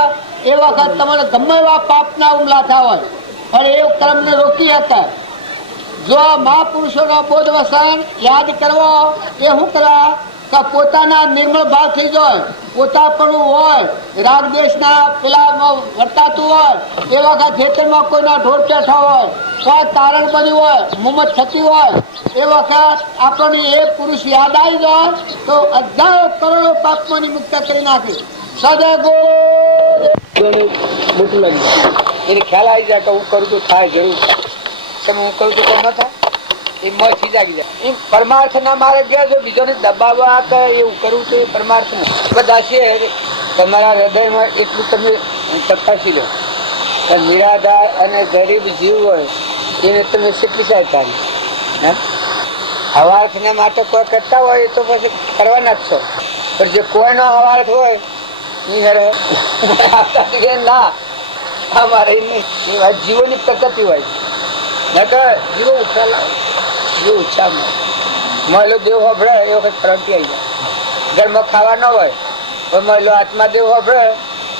એ વખત તમને ગમે એવા પાપના હુમલા થયા હોય પણ એ કર્મને રોકી શકે. જો મહાપુરુષોનો બોધ વસન યાદ કરવો એ શું કરવા કે પોતાના નિર્મળ ભાવ થઈ જાય, પોતાપણું હોય, રાગ દેશના પેલા વર્તાતું હોય એ વખત ખેતરમાં કોઈના ઢોર પેઠો હોય, કોઈ તારણ બન્યું હોય, મુમત થતી હોય એ વખત આપણને એ પુરુષ યાદ આવી જાય તો હજારો કરોડો પાપમાંથી મુક્ત કરી નાખે. સદગો મોટું લાગી જાય એને ખ્યાલ આવી જાય કે હું કરું તો થાય જરૂર તમે હું કરું તો કોઈ ન થાય એ મથી જાગી જાય. એ પરમાર્થ ના મારે ગયા જો બીજોને દબાવવા કે એવું કરવું તો એ પરમાર્થ ન બધા છે. તમારા હૃદયમાં એટલું તમે તપાસી લો કે નિરાધાર અને ગરીબ જીવ હોય એને તમે કેટલી સહાયતા હે હવાર્થ ના માટે કોઈ કરતા હોય તો પછી કરવાના જ છો. પણ જે કોઈનો હવાર્થ હોય ના અમારે નહીં જીવોની પ્રકૃતિ હોય જીવો ઉઠાલા જીવ ઉત્સાહ મળેલો દેવ હોભળે એ વખત ક્રાંતિ આવી જાય. ઘરમાં ખાવા ન હોય પણ મળેલો આત્મા દેવ હોભળે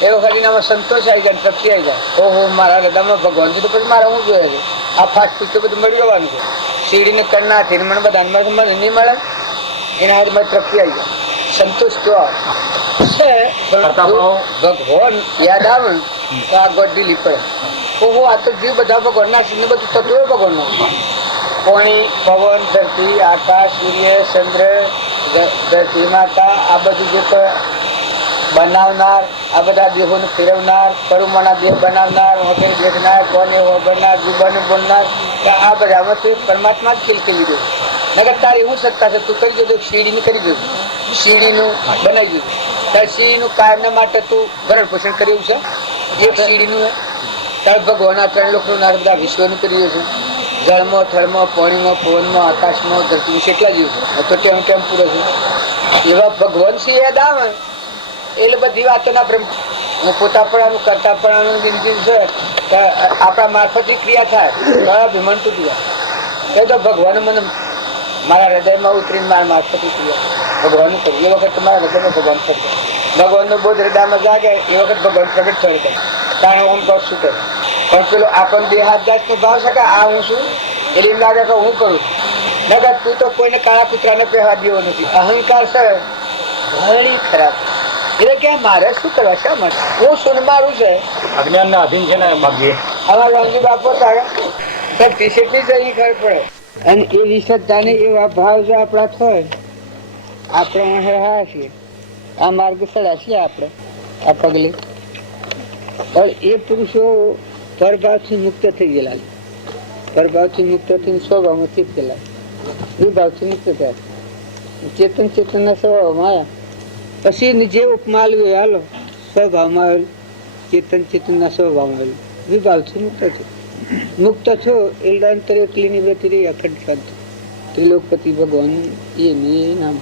એ વખત એનામાં સંતોષ આવી જાય, તૃપ્તિ આવી જાય. ઓહો મારા હૃદયમાં ભગવાન છે તો પછી મારે શું જોઈએ છે? આ ફાસ્ટ ફૂડ તો બધું મળી જવાનું છે. શીડીને કરના થી મને બધા મને નહીં મળે એના હાથમાં તૃપ્તિ આવી જાય, સંતોષ કેવો ભગવાન યાદ આવે તો આ ગોડી લીપડે. ઓહો આ તો જીવ બધા ભગવાનના સિંહ બધું થતું હોય ભગવાનનું. પાણી, પવન, ધરતી, આકાશ, સૂર્ય, ચંદ્ર, ધરતી માતા આ બધું જે બનાવનાર, આ બધા દેહોને ફેરવનાર, કરુમાના દેહ બનાવનાર, વગેરે દેખનાર, કોને વગરનાર, જુબાને બોલનાર, આ બધામાં તું પરમાત્મા જ ખીલખીલી દે. નગર તારી એવું સત્તા છે તું કરી દેજો, શીડીની કરી દેજો, શીડીનું બનાવી દેજો. તારે શીડીનું કાયમના માટે તું ભરણ પોષણ કર્યું છે. એક શીડીનું તારે ભગવાન આ 3 લોકનું નાર બધા વિશ્વનું કરી દે છે. જળમાં, થળમાં, પાણીમાં, પવનમાં, આકાશમાં, ધરતીમાં કેટલા જીવ છે તો ટેમ ટેમ પૂરો છે. એવા ભગવાન છે યાદ આવે એટલે બધી વાતોના બ્રહ્મ હું પોતાપણાનું કરતાપણાનું બિંદુ છે આપણા મારફતની ક્રિયા થાય મારા અભિમાન તૂટી જાય તો ભગવાન મને મારા હૃદયમાં ઉતરીને મારા મારફતની ક્રિયા ભગવાનનું કર્યું એ વખત મારા હૃદયમાં ભગવાન કરી ભગવાનનો બોધ હૃદયમાં જાગે એ વખત ભગવાન પ્રગટ થયો કરે કારણ હું બસ શું કરું પણ પેલો આપણને દેહાદાસનો ભાવ શકે આ હું છું એટલે એમ લાગે કે હું કરું નગર તું તો કોઈને કાળા કૂતરાને પહેવા દેવો નથી. અહંકાર છે ઘણી ખરાબ એટલે કે મારે શું કરવા શા માટે હું સુન મારું છે અજ્ઞાન ના અધીન છે ને માગીએ આવા રામજી બાપો તારે ટી-શર્ટની જઈ ખબર પડે અને એ વિશેષતાને એવા ભાવ જો આપણા થાય આપણે હા છીએ આ માર્ગ સડા છીએ આપણે આ પગલે પણ એ પુરુષો પરભાવથી મુક્ત થઈ ગયેલા પરભાવથી મુક્ત થઈને સ્વભાવમાં સ્થિત થયેલા વિભાવથી મુક્ત થયા ચેતન ચેતનના સ્વભાવમાં આવ્યા પછી જે ઉપમા આવ્યું હાલો સ્વભાવમાં આવેલું ચેતન ચેતનના સ્વભાવમાં આવેલું વિભાવથી મુક્ત છે મુક્ત છો એટલે અંતર એકલી નિવૃત્તિ રહી અખંડ શાંત ત્રિલોકપતિ ભગવાન એ નામ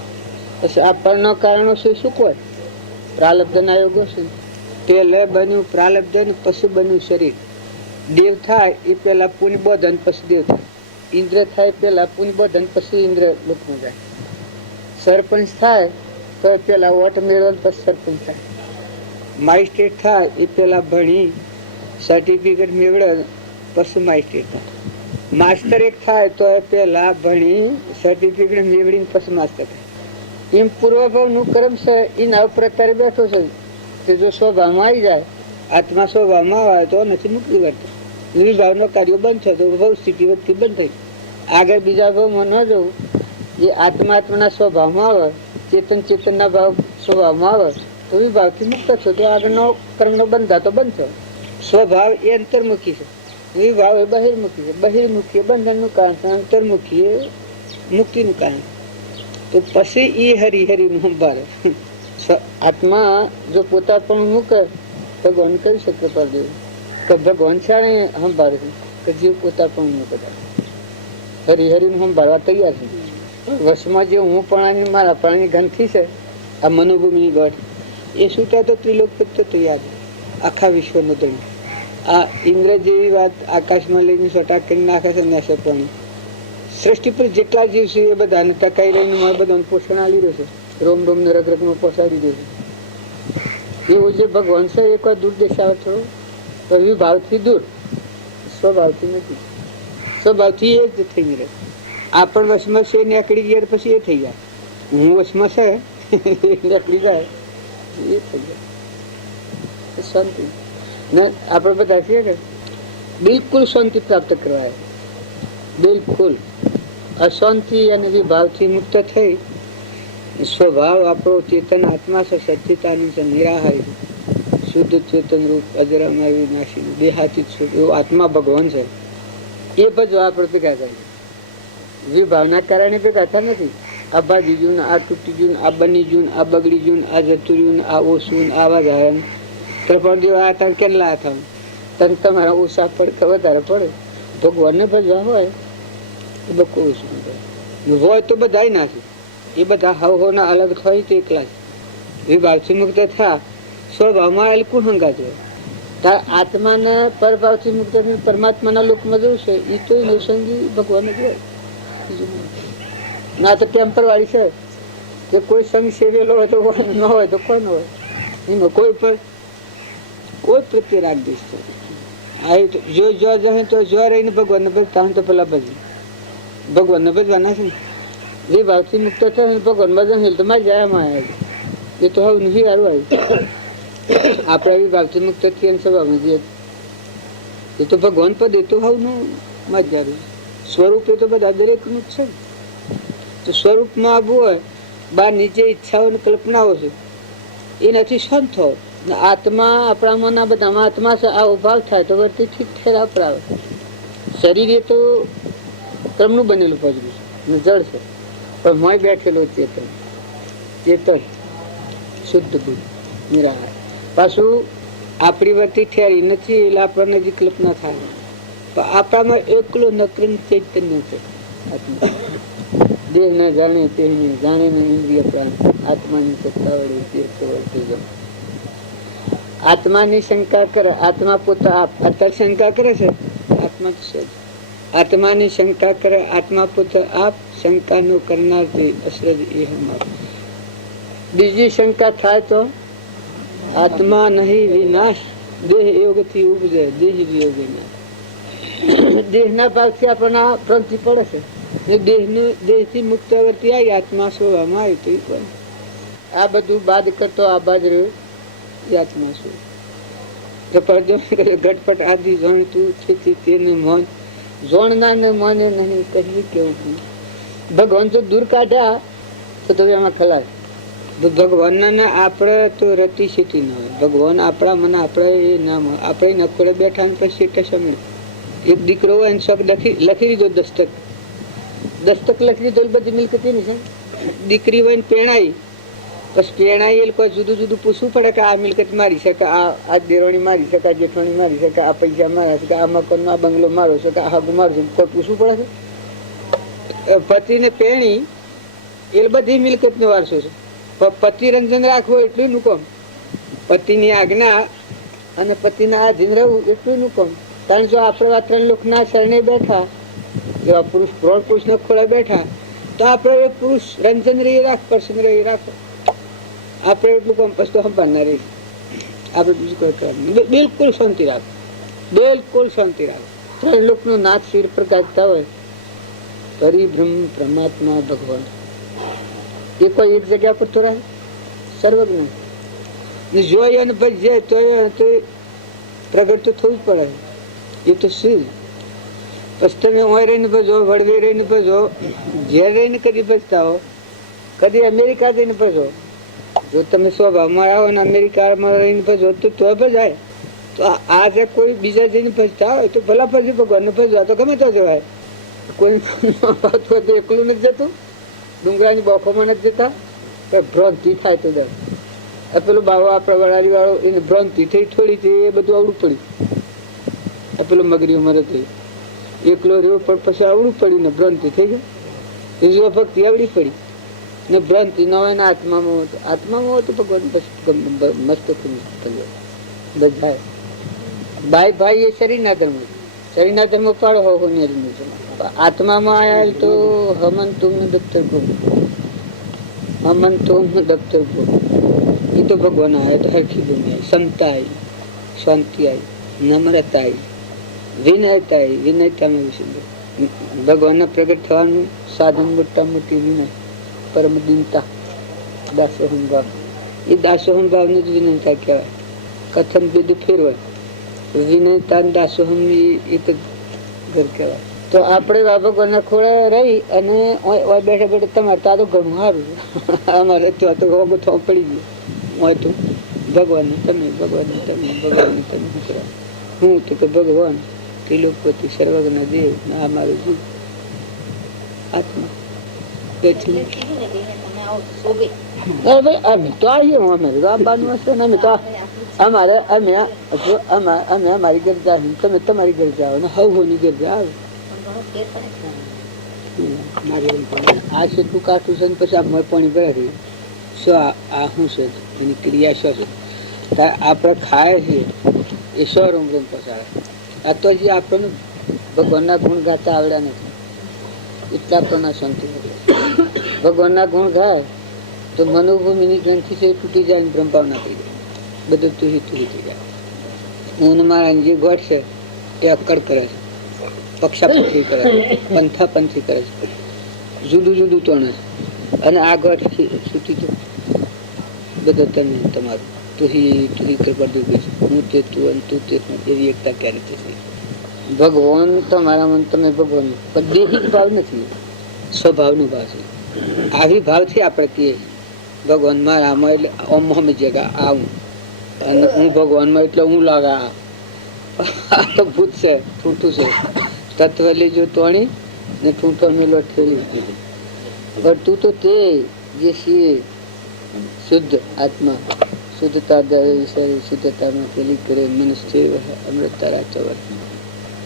પછી આ પરના કારણો શું શું હોય પ્રાલબ્ધના યોગો શું તે લય બન્યું પ્રાલબ્ધ પશુ બન્યું શરીર દેવ થાય એ પેલા પુણ્ય બોધન પછી દેવ થાય ઇન્દ્ર થાય પેલા પુણ્ય બોધન પછી ઇન્દ્ર લોકમાં જાય સરપંચ થાય તો પેલા વોટ મેળવે પછી સરપંચ થાય માઇસ્ટ્રેટ થાય એ પેલા ભણી સર્ટિફિકેટ મેળવે પછી માઇસ્ટ્રેટ થાય માસ્ટર એક થાય તો પેલા ભણી સર્ટિફિકેટ મેળવીને પછી માસ્ટર થાય એમ પૂર્વભાવનું કર્મ છે એના ઉપર અત્યારે બેઠો છે કે જો સ્વભાવમાં આવી જાય આત્મા સ્વભાવમાં આવે તો નથી મુક્તિ કરતો વિભાવનો કાર્યો બંધ થાય તો ભાવ સ્થિતિ વચ્ચે બંધ થઈ આગળ બીજા ભાવમાં ન જવું એ આત્માના સ્વભાવમાં આવે ચેતન ચેતનના ભાવ સ્વભાવમાં આવે તો વિભાવથી મુક્ત છો તો આગળનો કર્મનો બંધા તો બંધ થયો સ્વભાવ એ અંતર્મુખી છે વિભાવ એ બહિર્મુખી છે બહિર્મુખી બંધનનું કારણ છે અંતર્મુખી એ મુક્તિનું કારણ તો પછી એ હરિહરિનું સંભાળે આત્મા જો પોતા પણ મૂકે ભગવાન કહી શકે પરદેવ તો ભગવાન શાણે સંભાળે કે જીવ પોતા પણ મૂકે હરિહરિને હું ભરવા તૈયાર છું. વશમાં જે હું પણ મારા પ્રાણી ગ્રંથિ છે, આ મનોભૂમિની ગઢ, એ છૂટા તો ત્રિલોક તો તૈયાર આખા વિશ્વનો ધણી. આ ઇન્દ્ર જેવી વાત આકાશમાં લઈને સટા કરી નાખે છે ને પ્રાણી. સૃષ્ટિ પર જેટલા જીવ છે એ બધાને ટકાઈ રહીને બધાને પોષણ આપી રહ્યો છે, રોમ રોમ ને રગ રગમાં પોસાડી દે છે. એવું જે ભગવાન છે એક વાર દૂર દેખાવે થોડો તો વિભાવથી દૂર, સ્વભાવથી નથી. સ્વભાવથી એ જ થઈ રહે. આપણ વશમાં છે નીકળી ગયા પછી એ થઈ જાય. હું વશમાં છે નીકળી જાય એ થઈ જાય શાંતિ. ને આપણે બધા છીએ કે બિલકુલ શાંતિ પ્રાપ્ત કરવાય, બિલકુલ અશાંતિ અને વિભાવથી મુક્ત થઈ સ્વભાવ આપણો ચેતન આત્મા છે, સચ્ચિતાનંદ છે, નિરાહારી શુદ્ધ ચેતન રૂપ અજરામય વિનાશી દેહાતીત એવો આત્મા ભગવાન છે. એ બધું આપણે ભેગા કરીએ. વિભાવના કારણે ભેગા થતા નથી. આ ભાગી જૂન, આ તૂટી જૂન, આ બની જૂન, આ બગડી જૂન, આ જતું રહ્યું, આ ઓછું, આવા ધારણ ત્રિપળ દેવ આ તાર કેટલા હતા તને તમારા ઓછા પડે તો વધારે પડે. ભગવાનને ભજવા હોય તો બકો ઓછું હોય તો બધા નાખે. એ બધા હવના અલગ થાય તો એકલા જ વિભાવથી મુક્ત થયા. સ્વભાવમાં એલકુલ હંગાત હોય તાર આત્માને પરભાવથી મુક્ત થઈને પરમાત્માના લોકમાં જવું છે એ તો નવસંગી ભગવાન જ હોય. ના તો ટેમ્પર વાળી છે કે કોઈ સંગ સેવેલો હોય તો ન હોય તો કોઈ ન હોય, એમાં કોઈ પર કોઈ પ્રત્યે રાગ દેશ છે. જો જો જાય તો જો રહીને ભગવાનને ભજતા તો પેલા ભજી ભગવાનને ભજવાના છે ને. જે ભાવથી મુક્ત થાય ભગવાનમાં જાય તો મારી જાય એમાં એ તો હવે નથી સારું આવ્યું. આપણે એવી ભાવથી મુક્ત થઈએ સ્વભાવમાં જઈએ એ તો ભગવાન પદ એ તો હવનું મજા આવ્યું. સ્વરૂપ એ તો બધા દરેકનું જ છે. તો સ્વરૂપમાં આવવું હોય બહાર નીચે ઈચ્છાઓ ને કલ્પનાઓ છે એ નથી શાંત થવો. આત્મા આપણામાં બધામાં આત્મા છે. આ ઉભાવ થાય તો વર્તી ઠીક થયેલા અપરાવે. શરીર એ તો ક્રમનું બનેલું પજરું છે, જળ છે, પણ મોય બેઠેલો ચેતન, ચેતન શુદ્ધ બુદ્ધ નિરાહાર. પાછું આપણી વર્તી ઠેરી નથી એટલે આપણને જે કલ્પના થાય પણ આપણામાં એકલો નકરન ચૈતન્ય છે. આત્મા દેહ ને જાણે તેને જાણે ને ઇન્દ્રિય પ્રાણ આત્માની સત્તા વડે આત્માની શંકા કરે. આત્મા પોતા આપ અત્યારે શંકા કરે છે આત્મા તો છે. આત્માની શંકા કરે આત્મા પોતા આપ શંકા નો કરનાર તે અસરજ એ હમ આપ. બીજી શંકા થાય તો આત્મા નહીં વિનાશ દેહ યોગથી ઉપજે દેહ વિયોગે ના. દેહના ભાગથી આપણના પ્રંતિ પડે છે. દેહથી મુક્ત વર્તી આવી આત્મા સ્વભાવમાં આવી તો પણ આ બધું બાદ કરતો આ બાજ રહ્યો આત્મા શું ઘટપટ આદિ જાણતું તેને મન જોણના ને મને નહીં કહીએ કેવું. ભગવાન તો દૂર કાઢ્યા તો તમે એમાં ખલાસ. ભગવાનને આપણે તો રતિ સીટી ન હોય. ભગવાન આપણા મને આપણે એ નામ આપણે નખોડે બેઠા પછી સીટે સમય એક દીકરો હોય એને શોખ લખી દીધો દસ્તક લખી દીધો બધી મિલકતી છે. દીકરી હોય ને પેણાઈ પછી પેણાઈ એ કોઈ જુદું જુદું પૂછવું પડે કે આ મિલકત મારી શકે, આ દેરોણી મારી શકે, આ જેઠાણી મારી શકે, આ પૈસા મારા શકે, આ મકાનનો આ બંગલો મારો શકે, આ હાગુ મારો શકે, કોઈ પૂછવું પડે છે. પતિને પેણી એ બધી મિલકતનો વારસો છે. પતિ રંજન રાખવો એટલું નું કોમ, પતિની આજ્ઞા અને પતિના આધીન રહેવું એટલું નું કોમ. કારણ જો આપણે આ 3 લોકના શરણે બેઠા, જો પુરુષ પ્રૌઢ પુરુષના ખોળે બેઠા તો આપણે એક પુરુષ રંજન રહી રાખ, પર્સન રહી રાખો. આપણે એટલું કામ પછી તો સંભાળના રહી. આપણે બીજું કોઈ કરવાનું બિલકુલ શાંતિ રાખો, બિલકુલ શાંતિ રાખો. 3 લોકનું નાથ શિર પર ગાજતા હોય પરિબ્રહ્મ પરમાત્મા ભગવાન એ કોઈ એક જગ્યા પર તો રહે સર્વજ્ઞ જોઈ અને પછી જાય તો પ્રગટ તો થવું જ પડે. એ તો શું પછી તમે હોય રહીને ભજો, વડવે રહીને ભજો, ઘેર રહીને કદી ભજતા હો, કદી અમેરિકા જઈને ભજો. જો તમે સ્વભાવમાં આવો ને અમેરિકામાં રહીને ભજો તો ભજાય. તો આજે કોઈ બીજા જઈને ભજતા હોય તો ભલા પછી ભગવાનને ભજવા તો ગમે તો જવાય. કોઈ તો એકલું નથી જતું, ડુંગરાની બોખોમાં નથી જતા, ભ્રાંતિ થાય તો દર પેલું બાવા આપણા વડારી વાળો એને ભ્રાંતિ થઈ થોડી એ બધું આવડું પડ્યું. પેલું મગરી ઉંમરે થઈ એકલો રહ્યો પણ પછી આવડું પડ્યું ને ભ્રાંતિ થઈ ગઈ. વિશ્વ ભક્તિ આવડી પડી ને ભ્રાંતિ ન હોય ને આત્મામાં હતું. આત્મામાં હતું ભગવાન મસ્ત બધા ભાઈ ભાઈ એ શરીરના ધર્મ, શરીરના ધર્મ પાડો હો આત્મામાં આયા તો હમન તુમ દફતર ગુમ, હમન તુમ દફતર ગુમ. એ તો ભગવાન આવ્યા તો હરખી દુનિયા, ક્ષમતા આવી, શાંતિ આવી, નમ્રતા આવી, વિનયતા આવી. વિનયતામાં વિશે ભગવાનના પ્રગટ થવાનું સાધન મોટા મોટી વિનય, પરમ દીનતા, દાસોહમ ભાવ. એ દાસોહમ ભાવને જ વિનયતા કહેવાય. કથન બીજું ફેરવાય, વિનયતા દાસોહમ એક જ ઘર કહેવાય. તો આપણે ભગવાનના ખોળે રહી અને બેઠા બેઠા તમારે તારું ઘણું સારું. અમારે ત્યાં તો રોગો થવા પડી ગયો હોય તો ભગવાન તમે, ભગવાન તમે, ભગવાન તમે કરો. હું તો કે ભગવાન ત્રિલોકપતિ સર્વજ્ઞ દેવ આ મારું જીવ આત્મા બેઠી. અમે તો આવીએ અમારે બાનું હશે ને અમે તો અમારે અમે અમારી ઘર જાઓ, તમે તમારી ઘર જાઓ ને હવની ઘર જાઓ. આ કેટલું કાઠું છે ને પછી આ પાણી ભરે શું આ શું છે એની ક્રિયા શું છે? આપણે ખાય છે એ સો રૂમ પસાડે. આ તો જે આપણને ભગવાનના ગુણ ગાતા આવડ્યા નથી એટલા પણ શાંતિ નથી. ભગવાનના ગુણ ગાય તો મનોભૂમિની ગ્રંથિ છે તૂટી જાય ને બ્રહ્મભાવના થઈ જાય, બધું તુહી તુહી થઈ જાય. હું મારા જે ગોઠ છે એ અક્કડ કરે છે, પક્ષાપક્ષી કરે છે, પંથા પંથી કરે છે, જુદું જુદું તોણે છે. અને આ ગોઠ છૂટી તો બધો તમે તમારું તુહી તુહી કૃપા ડૂબે છે. હું તે તું અને તું તે એવી એકતા ક્યારે થશે? ભગવાન તમારા મન તમે ભગવાન, પણ દેહિક ભાવ નથી, સ્વભાવનો ભાવ છે. આવી ભાવથી આપણે કહીએ ભગવાન મારામાં એટલે ઓમ જગા આવું અને હું ભગવાનમાં એટલે હું લાગા. આ તો ભૂત છે, ઠૂઠું છે. તત્વ લેજો તોણી ને ઠૂંઠો મેલો ઠેલી. પણ તું તો તે જે છીએ શુદ્ધ આત્મા, શુદ્ધતા શુદ્ધતામાં પેલી કરે મનુષ્ય અમૃતતા રાચવર.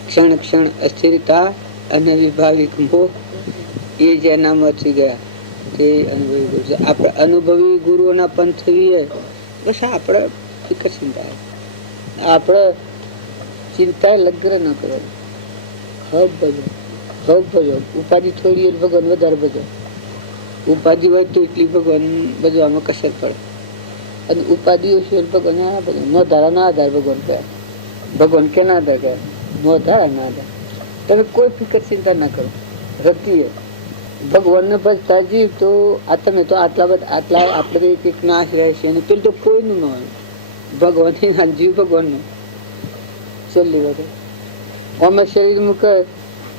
ક્ષણ ક્ષણ અસ્થિરતા અને વિભાવિક મોહ એ જેનામાંથી ગયા તે અનુભવી ગુરુ છે. આપણે અનુભવી ગુરુઓના પંથ થઈએ બસ આપણે ફિકર ચિંતા, આપણે ચિંતા લગ્ન ન કરવાની. હબ ભજો, હબ ભજો. ઉપાધિ થોડી ભગવાન વધારે ભજો. ઉપાધિ હોય તો એટલી ભગવાન ભજવામાં કસર પડે. અને ઉપાધિ ઓછી ભગવાન ના ભજન ન ધારા ના આધાર ભગવાન કહેવાય. ભગવાન કે ના આધાર કહેવાય, ન ધારા ના આધાર. તમે કોઈ ફિકર ચિંતા ના કરો. રતીએ ભગવાનને ભજતા જીવ તો આ તમે તો આટલા બધા આટલા આપણે એક નાશ રહે છે અને પેલું તો કોઈનું ન હોય. ભગવાન જીવ ભગવાનનું છેલ્લી વખત અમે શરીર મૂકે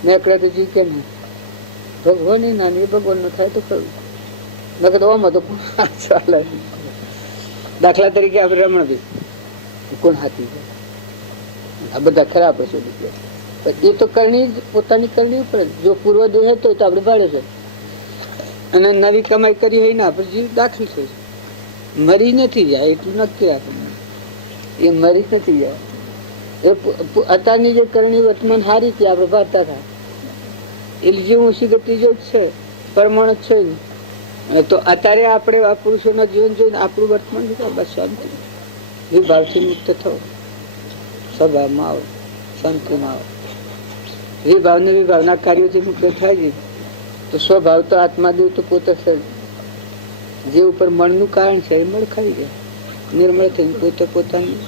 મેકડા તો જીવ કે ના ભગવાન નાની ભગવાન નું થાય તો ખરું. મેં કીધું આમાં તો ચાલે. દાખલા તરીકે આપણે રમણભાઈ કોણ હાથી છે, આ બધા ખરાબ હશે એ તો કરણી પોતાની કરણી ઉપર. જો પૂર્વ દેહ હતો તો આપણે ભાડે છે અને નવી કમાઈ કરી હોય ને આપણે જીવ દાખલ થઈ મરી નથી જાય એટલું નક્કી રાખે. એ મરી નથી જાય. એ અત્યારની જે કરણી વર્તમાન હારી હતી આપણે ભારતા થાય એટલે જે ઊંચી ગતિ જો છે પરમાણ જ છે ને. તો અત્યારે આપણે આ પુરુષોના જીવન જોઈને આપણું વર્તમાન બસ શાંતિ વિભાવથી મુક્ત થવો, સ્વભાવમાં આવો, શાંતિમાં આવો. વિભાવને વિભાવના કાર્યોથી મુક્ત થાય છે તો સ્વભાવ તો આત્માદેવ તો પોતે છે. જે ઉપર મળનું કારણ છે એ મળ ખાઈ ગયા નિર્મળ થઈને પોતે પોતાની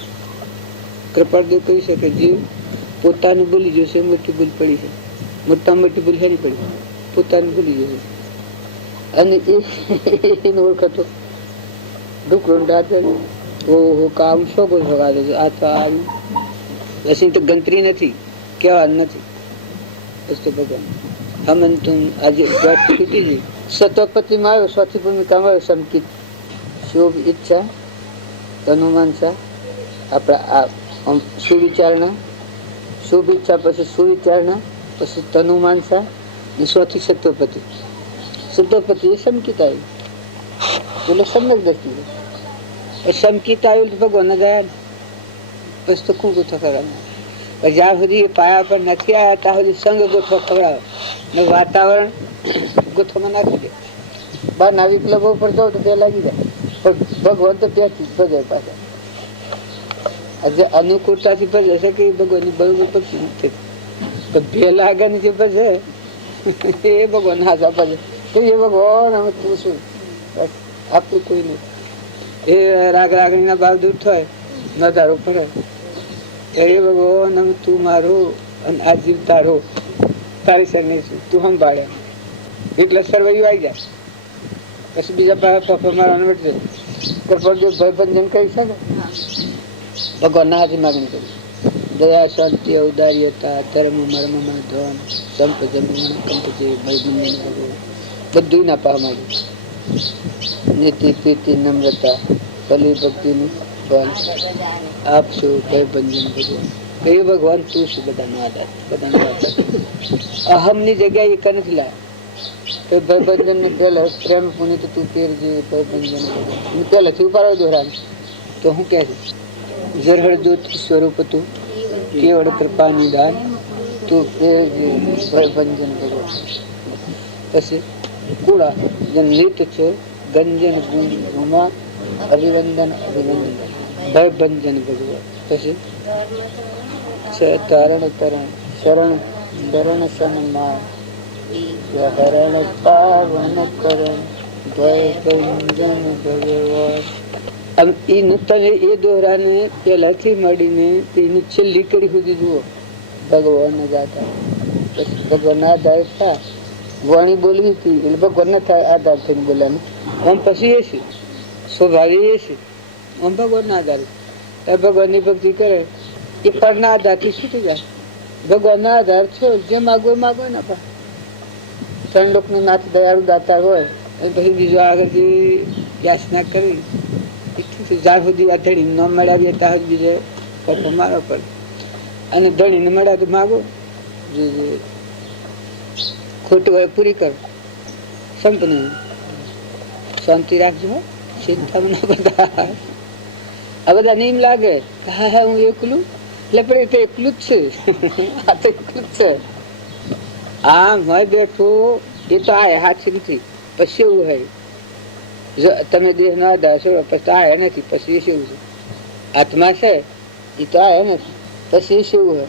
કૃપાદેવ કહી શકે. જીવ પોતાનું ભૂલી જશે, મોટી ભૂલ પડી છે, મોટા મોટી ભૂલ હેરી પડી, પોતાનું ભૂલી જશે. અને એને ઓળખતો ઢુકડો ઓહો કામ શો કોઈ ભગાડે છે. આ તો આવી તો ગંતરી નથી, કહેવાનું નથી. ભગવાન હમન તું આજે છૂટી ગઈ. સત્વપતિમાં આવ્યો, સ્વાથી ભૂમિકામાં આવ્યો સંકિત. શુભ ઈચ્છા, તનુમાનસા, આપણા આ સુવિચારણા, શુભ ઈચ્છા પછી સુવિચારણા પછી તનુમાનસા ને સ્વાથી સત્વપતિ. સત્વપતિ એ સંકિત આવ્યું એટલે સમ્યક દ્રષ્ટિ. સંકિત આવ્યું તો ભગવાન ગયા પછી તો ખૂબ થતા પણ જ્યાં સુધી એ પાયા પર નથી આવ્યા ત્યાં સુધી સંગ ગોથો ખવડાવે ને વાતાવરણ ગોથોમાં નાખી દે. બહાર ના વિકલ્પો પર જાઓ તો બે લાગી જાય, પણ ભગવાન તો ત્યાંથી ભજે પાછા. જે અનુકૂળતાથી ભજે છે કે ભગવાનની બરોબર પછી નથી, પણ બે લાગે ને જે ભજે એ ભગવાન હાથા ભજે તો એ ભગવાન અમે તું શું બસ આપણું કોઈ નહીં. એ રાગ રાગણી ના ભાવ દૂર થાય ન ધારો પડે એ ભગવાન અમે તું મારું અને આ જીવ તારો તારી સર નહીં છું તું સંભાળે એટલે સર્વૈયું આવી જાય. પછી બીજા પપ્પા મારવાનું વટશે ભાઈબંધન કરી શકે ભગવાન ના હાથે માગણી કરી. દયા શાંતિ ઔદાર્યતા ધર્મ મર્મમાં ધન સંપ જમીન કંપ જે ભાઈબંધન ભગવાન બધું ના પાવા માંગ્યું. નીતિ પ્રીતિ નમ્રતા ભલી ભક્તિનું ફળ આપશો ભાઈબંધન ભગવાન. એ ભગવાન તું છું બધાનો આધાર બધાનો આધાર. અહમની જગ્યાએ એક નથી લાવ કે ભાઈબંધન ને પેલા પ્રેમ પુનિત તું પહેરજે ભાઈબંધન પેલાથી ઉપાડો દોરામ તો હું કે જરહળ દૂત સ્વરૂપ તું કેવળ કૃપા નિદાન તું પહેરજે ભાઈબંધન ભગવાન. પછી કુળા જન નિત છો ગંજન ગુણ ગુમા અભિવંદન અભિનંદન ભયભંજન ભગવાન. પછી તરણ તરણ શરણ શરણ સન્માન હરણ પાવન કરણ ભયભંજન ભગવાન. એ દોહરાને પહેલાથી મળીને તેની છેલ્લી કડી સુધી જુઓ ભગવાન ગાતા. પછી ભગવાન આધાર થા વાણી બોલવી હતી એટલે ભગવાન ને થાય આધાર થઈને બોલ્યાનું. આમ પછી એ છે સ્વભાવી એ છે આમ ભગવાન ના આધાર ભગવાન ની ભક્તિ કરે એ ફળના આધારથી છૂટી જાય. ભગવાન ના આધાર છો જે માગો એ માગો ના પા. ત્રણ લોક નું નાથ દયાળુ દાતાર હોય પછી બીજો આગળ જે યાચના કરી જ્યાં સુધી આ ધણી ન મળાવીએ ત્યાં સુધી બીજે પપ્પો મારો પડે અને ધણી ને મળ્યા તો માગો ખોટું હોય પૂરી કરો સંપન્ન શાંતિ રાખજો ચિંતા બધા. આ બધા નિયમ લાગે હા હા હું એકલું એટલે પણ એ તો એકલું જ છે આ તો એકલું જ છે. આ હોય બેઠું એ તો આ હાથ નથી પછી એવું હોય તમે દેહ ના આધાર છો પછી આ નથી પછી એ શું છે આત્મા છે એ તો આ નથી પછી એ શું હોય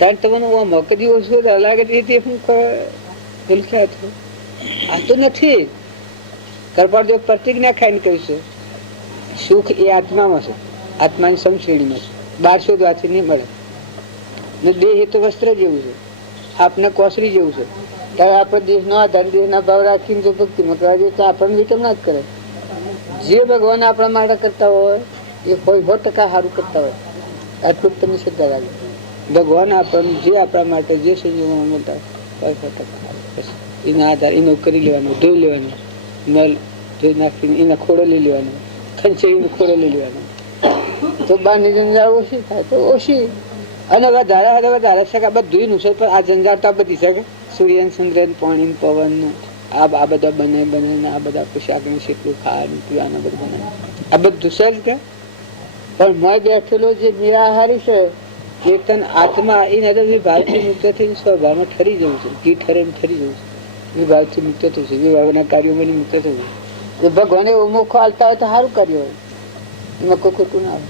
કારણ તમને મોક દિવસ લાગે તે શું ભૂલખ્યા થયું આ તો નથી. કરપાળ જો પ્રતિજ્ઞા ખાઈને કહ્યું છે સુખ એ આત્મામાં છે આત્માની સમશ્રેણીમાં છે બહાર શોધવાથી નહીં મળે ને દેહ એ તો વસ્ત્ર જેવું છે આપને કોસરી જેવું છે ત્યારે આપણે દેહનો આધાર દેહના ભાવ રાખીને જો ભક્તિમાં કરવા જઈએ તો આપણને વિટમ ના જ કરે. જે ભગવાન આપણા માટે કરતા હોય એ કોઈ 100% સારું કરતા હોય આટલું તમે શ્રદ્ધા રાખો. ભગવાન આપણને જે આપણા માટે જે સંજોગોમાં મળતા હોય 100% એના આધાર એનો કરી લેવાનો ધોઈ લેવાનો નલ ધોઈ નાખીને એના ખોડો લઈ લેવાનો ખંચેરીનો ખોડો લઈ લેવાનો તો બહારની જંજાળ ઓછી થાય તો ઓછી અને વધારે શકે બધું નુકસાન પણ આ જંજાળતા બધી શકે સૂર્ય ચંદ્ર પાણી પવન આ બધા બને આ બધા પોશાકને શેકલું ખાવાનું પીવાનું બધું બનાવે આ બધું છે જ કે પણ મેં બેઠેલો જે નિરાહારી છે ચેતન આત્મા એના તો વિભાગથી મુક્ત થઈને સ્વભાવમાં ઠરી જવું છે ઘી ઠરે એમ ઠરી જવું છે વિભાગથી મુક્ત થયું છે વિભાગના કાર્યોમાં મુક્ત થયું છે. ભગવાને મોખો હાલતા હોય તો સારું કાર્ય હોય એમાં કોઈ ખોટું ના આવે.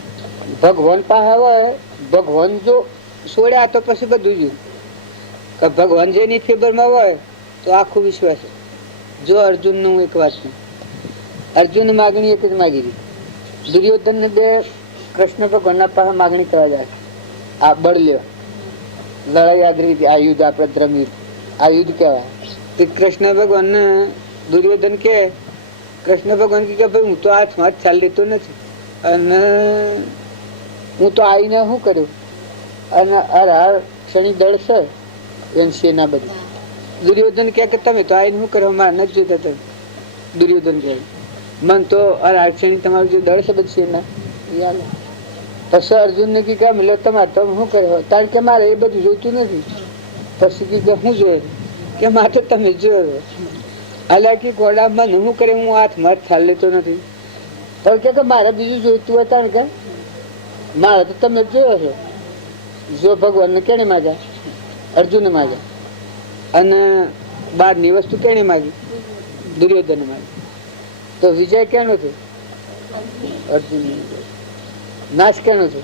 ભગવાન પાસે હોય ભગવાન જો છોડ્યા તો પછી બધું જ ભગવાન જેની ફેવરમાં હોય તો આખું વિશ્વ છે. જો અર્જુન નું એક વાત અર્જુન માગણી એક જ માગી હતી. દુર્યોધન ને બે કૃષ્ણ ભગવાનના પાસે માગણી કરવા જાય આ બળ લેવા લડાઈ યાદ રહી આ યુદ્ધ આપડે ધર્મ યુદ્ધ આ યુદ્ધ કહેવાય. કૃષ્ણ ભગવાન ને દુર્યોધન કે કૃષ્ણ ભગવાન કે ભાઈ હું તો હાથમાં ચાલ લેતો નથી અને હું તો આવીને શું કર્યું અને અરાર ક્ષણી દળ છે એની સેના બધી. દુર્યોધન કે તમે તો આવીને શું કરો મારે નથી જોતા તમે. દુર્યોધન કહે મન તો અરાર ક્ષણી તમારું જે દળ છે બધી સેના યાદ. પછી અર્જુન ને કે મિલો તમારે તમે શું કર્યો કારણ કે મારે એ બધું જોઈતું નથી. પછી કે હું જોયે કે માટે તમે જોયો હાલાકી ઘોડા મન શું કરે હું હાથમાં થાલ લેતો નથી પણ કે મારે બીજું જોઈતું હોય કારણ કે મારે તો તમે જોયો છો જો ભગવાનને કેણે માગ્યા? અર્જુને માગ્યા. અને 12ની વસ્તુ કેણે માગી? દુર્યોધન માગી. તો વિજય કેનો છે? અર્જુન. નાશ કેનો છે?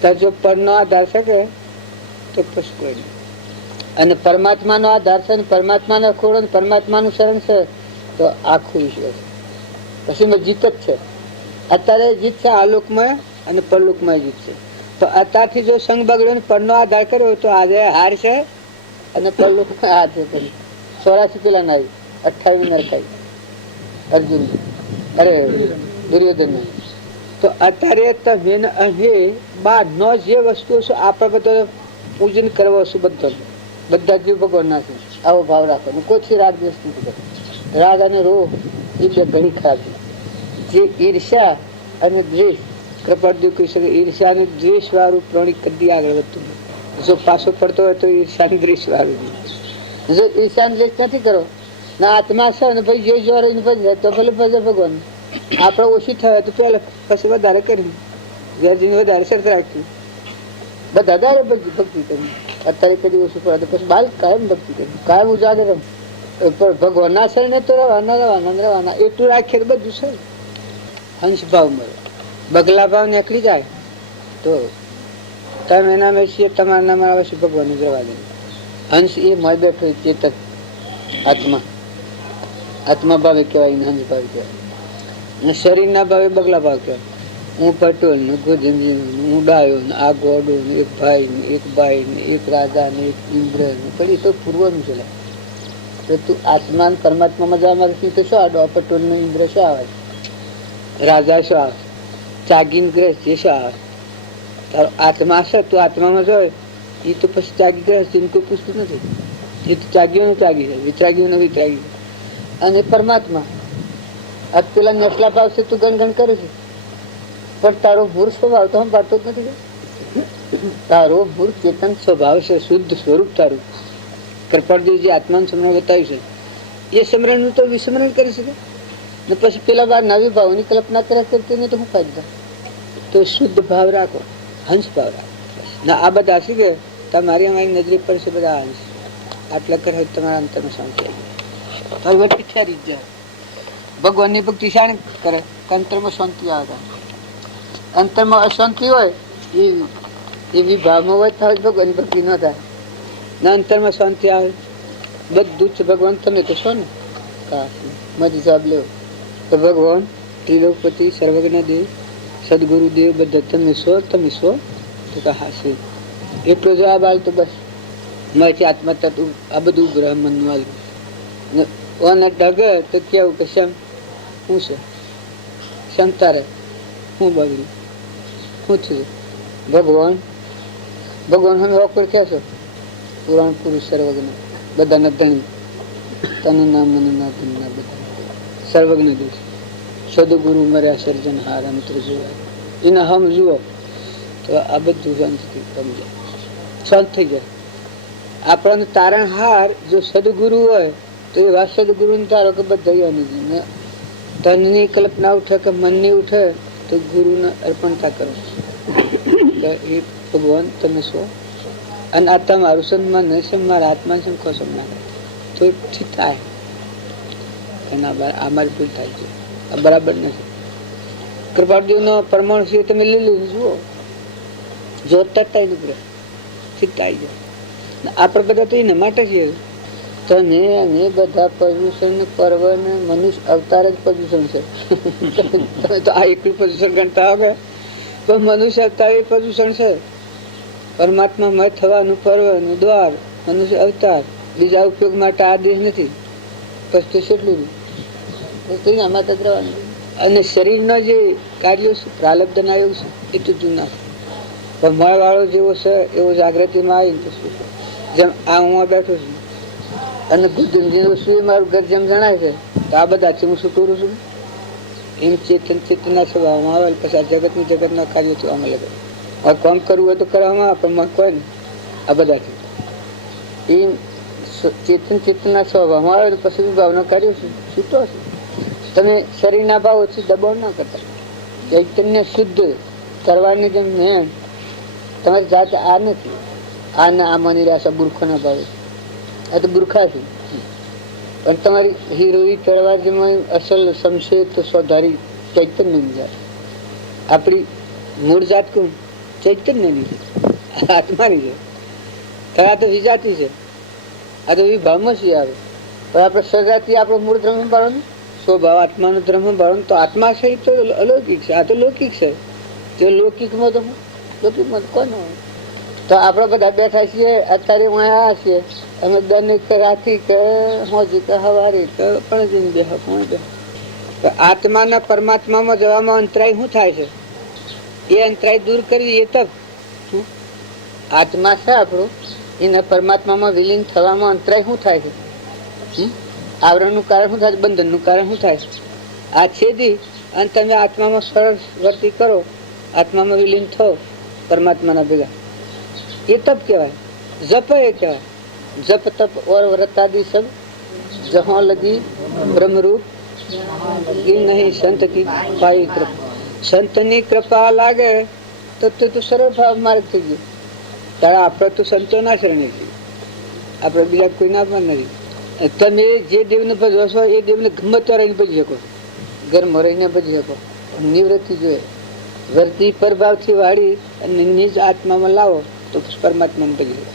તો જો પરનો આધાર છે કે તો પછી કોઈ નહીં. અને પરમાત્માનો આધાર છે, પરમાત્માના ખોળો, પરમાત્માનું શરણ છે તો આખું વિશ્વ છે. પછી જીત જ છે. અત્યારે જીત છે આલોકમાં અને પરલોકમાં જીત છે. તો અત્યારથી જો સંગ બગડ્યો પરનો આધાર કર્યો તો આજે હાર છે અને પરલોકમાં હાર છે. 84 પેલા ના 28 નરખાઈ અર્જુન, અરે દુર્યોધન. તો અત્યારે તમે અહીં બહારનો જે વસ્તુઓ છે આપણે બધા પૂજન કરવા છું, બધા જીવ ભગવાનના છે. આવો ભાવ રાખો. કોઈથી રાગ દ્વેષ નથી કરતો. રાગ અને રોહ એ બે ઘણી ખરાબ છે. જે ઈર્ષ્યા અને દ્વેષ, કૃપાળદેવ કહી શકે, ઈર્ષ્યા અને દ્વેષ વાળું પ્રાણી કદી આગળ વધતું નથી. જો પાછો પડતો હોય તો ઈર્ષ્યા અને દ્વેષ વાળું. જો ઈર્ષ્યા દ્વેષ નથી કરો ના આત્મા છે ને ભાઈ જે જોર ભજે તો પેલું ભજે ભગવાન. આપણે ઓછી થાય તો પેલા પછી વધારે કરી વધારે શરત રાખી બધા ભક્તિ કરી. અત્યારે કદી ઓછું પડે તો પછી બાલ કાયમ ભક્તિ કરી, કાયમ ઉજાગર. ભગવાનના શરણે તો રવાના એટલું રાખીએ બધું છે. હંસ ભાવ મળે, બગલા ભાવ નીકળી જાય તો તમે એના મેં છીએ તમારા નામ આવે છે ભગવાન જવા દે. હંસ એ મય બેઠો ચેતક આત્મા, આત્મા ભાવે કહેવાય, હંસ ભાવ કહેવાય. શરીર ના ભાવે બગલા ભાવ કહેવાય. હું પટોલ ને હું ડાયો ને આ ગોડો ને એક ભાઈ ને એક બાઈ ને એક રાજા ને એક ઇન્દ્ર ને પડી તો પૂર્વનું છે. તો તું આત્મા ને પરમાત્મામાં જવા માંગતી તો શું આડો? પટોલ ને ઇન્દ્ર શું આવે? રાજા શું આવે? ચાગીન ગ્રસ્ત એ શું આવે? તારો આત્મા છે, તું આત્મામાં જોય એ તો પછી ચાગી ગ્રસ્ત એને કોઈ પૂછતું નથી. એ તો ચાગીઓ ને ચાગી છે, વિતરાગીઓ ને વિતરાગી. અને પરમાત્મા આ પેલા નેસલા ભાવ છે તું ગણગણ કરે છે પણ તારો ભૂર સ્વભાવ તો સંભાળતો જ નથી. તારો ભૂર ચેતન સ્વભાવ છે, શુદ્ધ સ્વરૂપ તારું. કૃપાળદેવજી આત્માનું સ્મરણ બતાવ્યું છે. એ સ્મરણ નું તો વિસ્મરણ કરી શકે ને પછી પેલા બાર નવી ભાવની કલ્પના કર્યા કરતી ને તો હું ફાયદો? તો શુદ્ધ ભાવ રાખો, હંસ ભાવ રાખો. ના આ બધા શી કે તમારી અમારી નજરે પડશે બધા હંસ. આટલા કરે તમારા અંતરમાં શાંતિ આવી જાય. ભગવાનની ભક્તિ શાણ કરે? અંતરમાં શાંતિ આવે. અંતરમાં અશાંતિ હોય એ વિભાવમાં હોય તો ભગવાનની ભક્તિ ન થાય. ના અંતરમાં શાંતિ આવે બધું જ ભગવાન તમે તો છો ને. મારી જવાબ લેવો તો ભગવાન ત્રિલોકપતિ સર્વજ્ઞ દેવ સદગુરુદેવ બધા તમે છો તો કહા છે એટલો જવાબ આલ તો બસ મારી આત્મા તત્વ આ બધું બ્રહ્મનું આવ્યું. ડગ તો કેવું કે શમ શું છે? ક્ષમતા રહે હું બગડ્યું શું થયું? ભગવાન અમે ઓકળ ક્યાં છો? પુરાણ પુરુષ સર્વજ્ઞ બધાના ધણી તને નામ મને ના ધન ના બધા સર્વજ્ઞ દોષ સદગુરુ મર્યા સર્જન હાર અંતર જોવા એના હમ જુઓ તો આ બધું શાંતિ સમજાય, શાંત થઈ જાય. આપણને તારણ હાર જો સદગુરુ હોય તો એ વાત સદગુરુ ને તારો કે બધા તનની કલ્પના ઉઠે કે મનની ઉઠે તો ગુરુને અર્પણતા કરો કે એ ભગવાન તમે છો અને આ તમારું સન્માન છે, મારા આત્મા છે ખો સન્માન તો ઠીક થાય. એના આ મારી ભૂલ થાય છે, આ બરાબર નથી. કૃપાળદેવનો પરમાણુ છે તમે લીલું જુઓ જોતા થાય નીકળે ઠીક થાય જાય. આપણે બધા તો એના માટે છીએ. તમે અમે બધા પ્રદૂષણ પર્વ ને મનુષ્ય અવતાર જ પ્રદૂષણ છે. તમે તો આ એકલું પ્રદૂષણ ગણતા હો તો મનુષ્ય અવતાર એ પ્રદૂષણ છે. પરમાત્મા મય થવાનું પર્વનું દ્વાર મનુષ્ય અવતાર બીજા ઉપયોગ માટે આ દેહ નથી. પછી તો કેટલું આમાં તદ્રવાનું. અને શરીરના જે કાર્યો છે પ્રાલબ્ધના આયોગ છે એ તો જૂના પણ મળ વાળો જેવો છે એવો જાગૃતિમાં આવીને તો શું જેમ આ હું બેઠો છું અને ગુરુજી શું મારું ઘર જેમ જણાય છે તો આ બધાથી હું શું કરું છું એમ ચેતના સ્વભાવમાં આવે પછી આ જગતના કાર્યો આમાં લગે. હવે કામ કરવું હોય તો કરવામાં પણ કોઈ ને આ બધાથી એમ ચેતના સ્વભાવમાં આવે તો પછી ભાવના કાર્યો છૂટો છે. તમે શરીરના ભાવોથી દબાવ ના કરતા. ચૈતન્ય શુદ્ધ કરવાની જેમ મેન તમારી જાત આ નથી. આ ને આ માની રહ્યા છો બુરખો ના ભાવે, આ તો બુરખા છે. પણ તમારી હીરોઈ તળવારમાં અસલ સમશેત સ્વધારી ચૈતન્યની જાત. આપણી મૂળ જાત કોણ? ચૈતન્યની છે, આત્માની છે. આ તો વિજાતી છે, આ તો વિભાવમાં છે આવે. પણ આપણે સજાતી આપણો મૂળ ધર્મ બાળો સ્વભાવ આત્માનો ધર્મ બાળો તો આત્મા છે એ તો અલૌકિક છે, આ તો લૌકિક છે. તે લૌકિકમાં તો લૌકિકમાં કોણ હોય? તો આપણે બધા બેઠા છીએ અત્યારે હું આવ્યા છીએ, અમે દૈનિક રાથી કે હોજી કે હવારી કે પણ બે આત્માના પરમાત્મામાં જવામાં અંતરાય શું થાય છે? એ અંતરાય દૂર કરવી એ તપ. આત્મા છે આપણું, એને પરમાત્મામાં વિલીન થવામાં અંતરાય શું થાય છે? આવરણનું કારણ શું થાય છે? બંધનનું કારણ શું થાય છે? આ છેદી અને તમે આત્મામાં સરળ વર્તી કરો, આત્મામાં વિલીન થો પરમાત્માના ભેગા, એ તપ કહેવાય. જપ એ કહેવાય. जप तप और व्रत आदि सब जहाँ लगी ब्रह्मरूप ये नहीं संत की पाई कृपा. संतनी कृपा लागे તો તું સરળ ભાવ માર્ગ થઈ ગયો. તારા આપણે તો સંતોના શરણે છીએ, આપણે બીજા કોઈના પણ નથી. તમે જે દેવને ભજવો છો એ દેવને ગમે ત્યાં રહીને ભજી શકો, ઘરમાં રહીને ભજી શકો. નિવૃત્તિ જોઈએ, વર્તી પરભાવથી વાળી અને નિજ આત્મામાં લાવો તો પરમાત્માને ભજી શકો.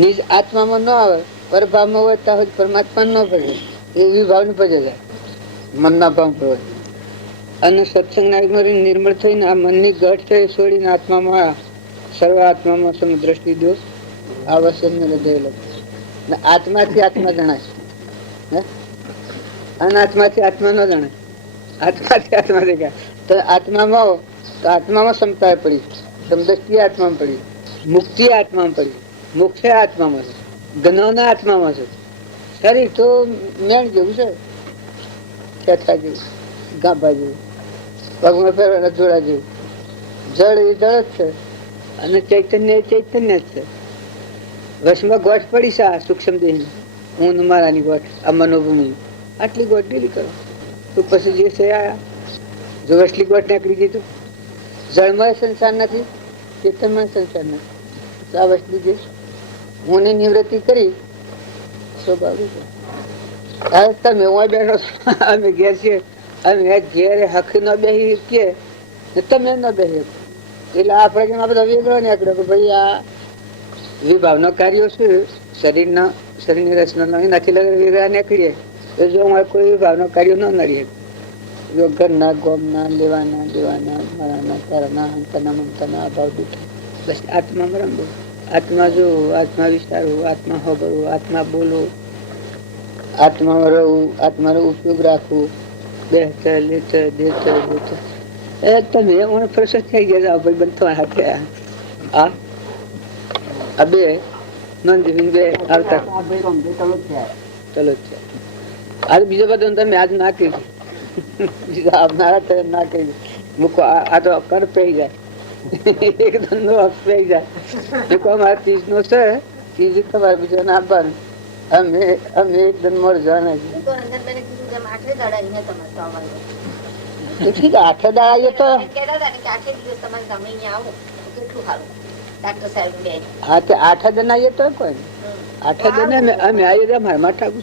નિજ આત્મામાં ન આવે, પરભાવમાં હોય ત્યાં પરમાત્મા ન ભજે, એ વિભાવને ભજે જાય મનના ભાવ પર હોય. અને સત્સંગના નિર્મળ થઈને આ મનની ગઢ છે છોડીને આત્મામાં સર્વ આત્મામાં સમ દ્રષ્ટિ દો આવશ્યક હૃદય. આત્માથી આત્મા જણાય, અનાત્માથી આત્મા ન જણાય. આત્માથી આત્મા દેખાય તો આત્મામાં આવો તો આત્મામાં ક્ષમતા પડી, સમદ્રષ્ટિ આત્મામાં પડી, મુક્તિ આત્મામાં પડી, મોક્ષ આત્મામાં છે, જ્ઞાનના આત્મામાં છે. શરીર તો મેણ જેવું છે, ખેંચા જેવું, ગાભા જેવું, પગમાં ફેરવાના જોડા જેવું. જળ એ જળ જ છે અને ચૈતન્ય એ ચૈતન્ય જ છે. વશમાં ગોઠ પડી છે આ સૂક્ષ્મ દેહ, હું મારાની ગોઠ, આ મનોભૂમિ, આટલી ગોઠ ઢીલી કરો તો પછી જે છે આયા. જો વસલી ગોઠ નીકળી ગઈ તો જળમય સંસાર નથી, ચેતનમય સંસાર નથી. આ વસલી જે હું નિવૃત્તિ કરી સ્વાભાવિક. તમે હું બેઠો અમે ઘેર છીએ, અમે ઘેર હક ન બેસી કે તમે ન બેસી, એટલે આપણે જેમાં બધા વેગળો નીકળ્યો કે ભાઈ આ વિભાવના કાર્યો છે શરીરના, શરીરની રચના એનાથી લગન વેગળા નીકળીએ. જો કોઈ વિભાવના કાર્યો ન નડીએ, જો ઘરના ગોમના લેવાના દેવાના મારાના તારાના હંતાના મમતાના અભાવ દૂર થાય. બસ આત્મા રંગો, આત્મા જોવું, આત્મા વિસ્તારવું, આત્મા હોબરવું, આત્મા બોલવું, આત્મામાં રહવું, આત્માનો ઉપયોગ રાખવું, બેહતર લેતર દેતર બોતર. તમે મને પ્રસન્ન થઈ ગયા ભાઈ બંધ હાથે. આ બે નંદીબેન બે આવતા ચલો આ બીજો બધો તમે આજ નાખી બીજા આવનારા નાખી મૂકો. આ તો કર પઈ જાય, એક ધંધો પઈ જાય. અમારા ત્રીજ નો છે, ત્રીજ તમારે બીજો ને આપવાનું. અમે એક ધન મોર જવાના છીએ. ઠીક આઠે દાડા આવીએ તો હા તે આઠ દિન આવીએ તો કોઈ આઠ દિન અમે આવીએ મારા માટે ઠાકું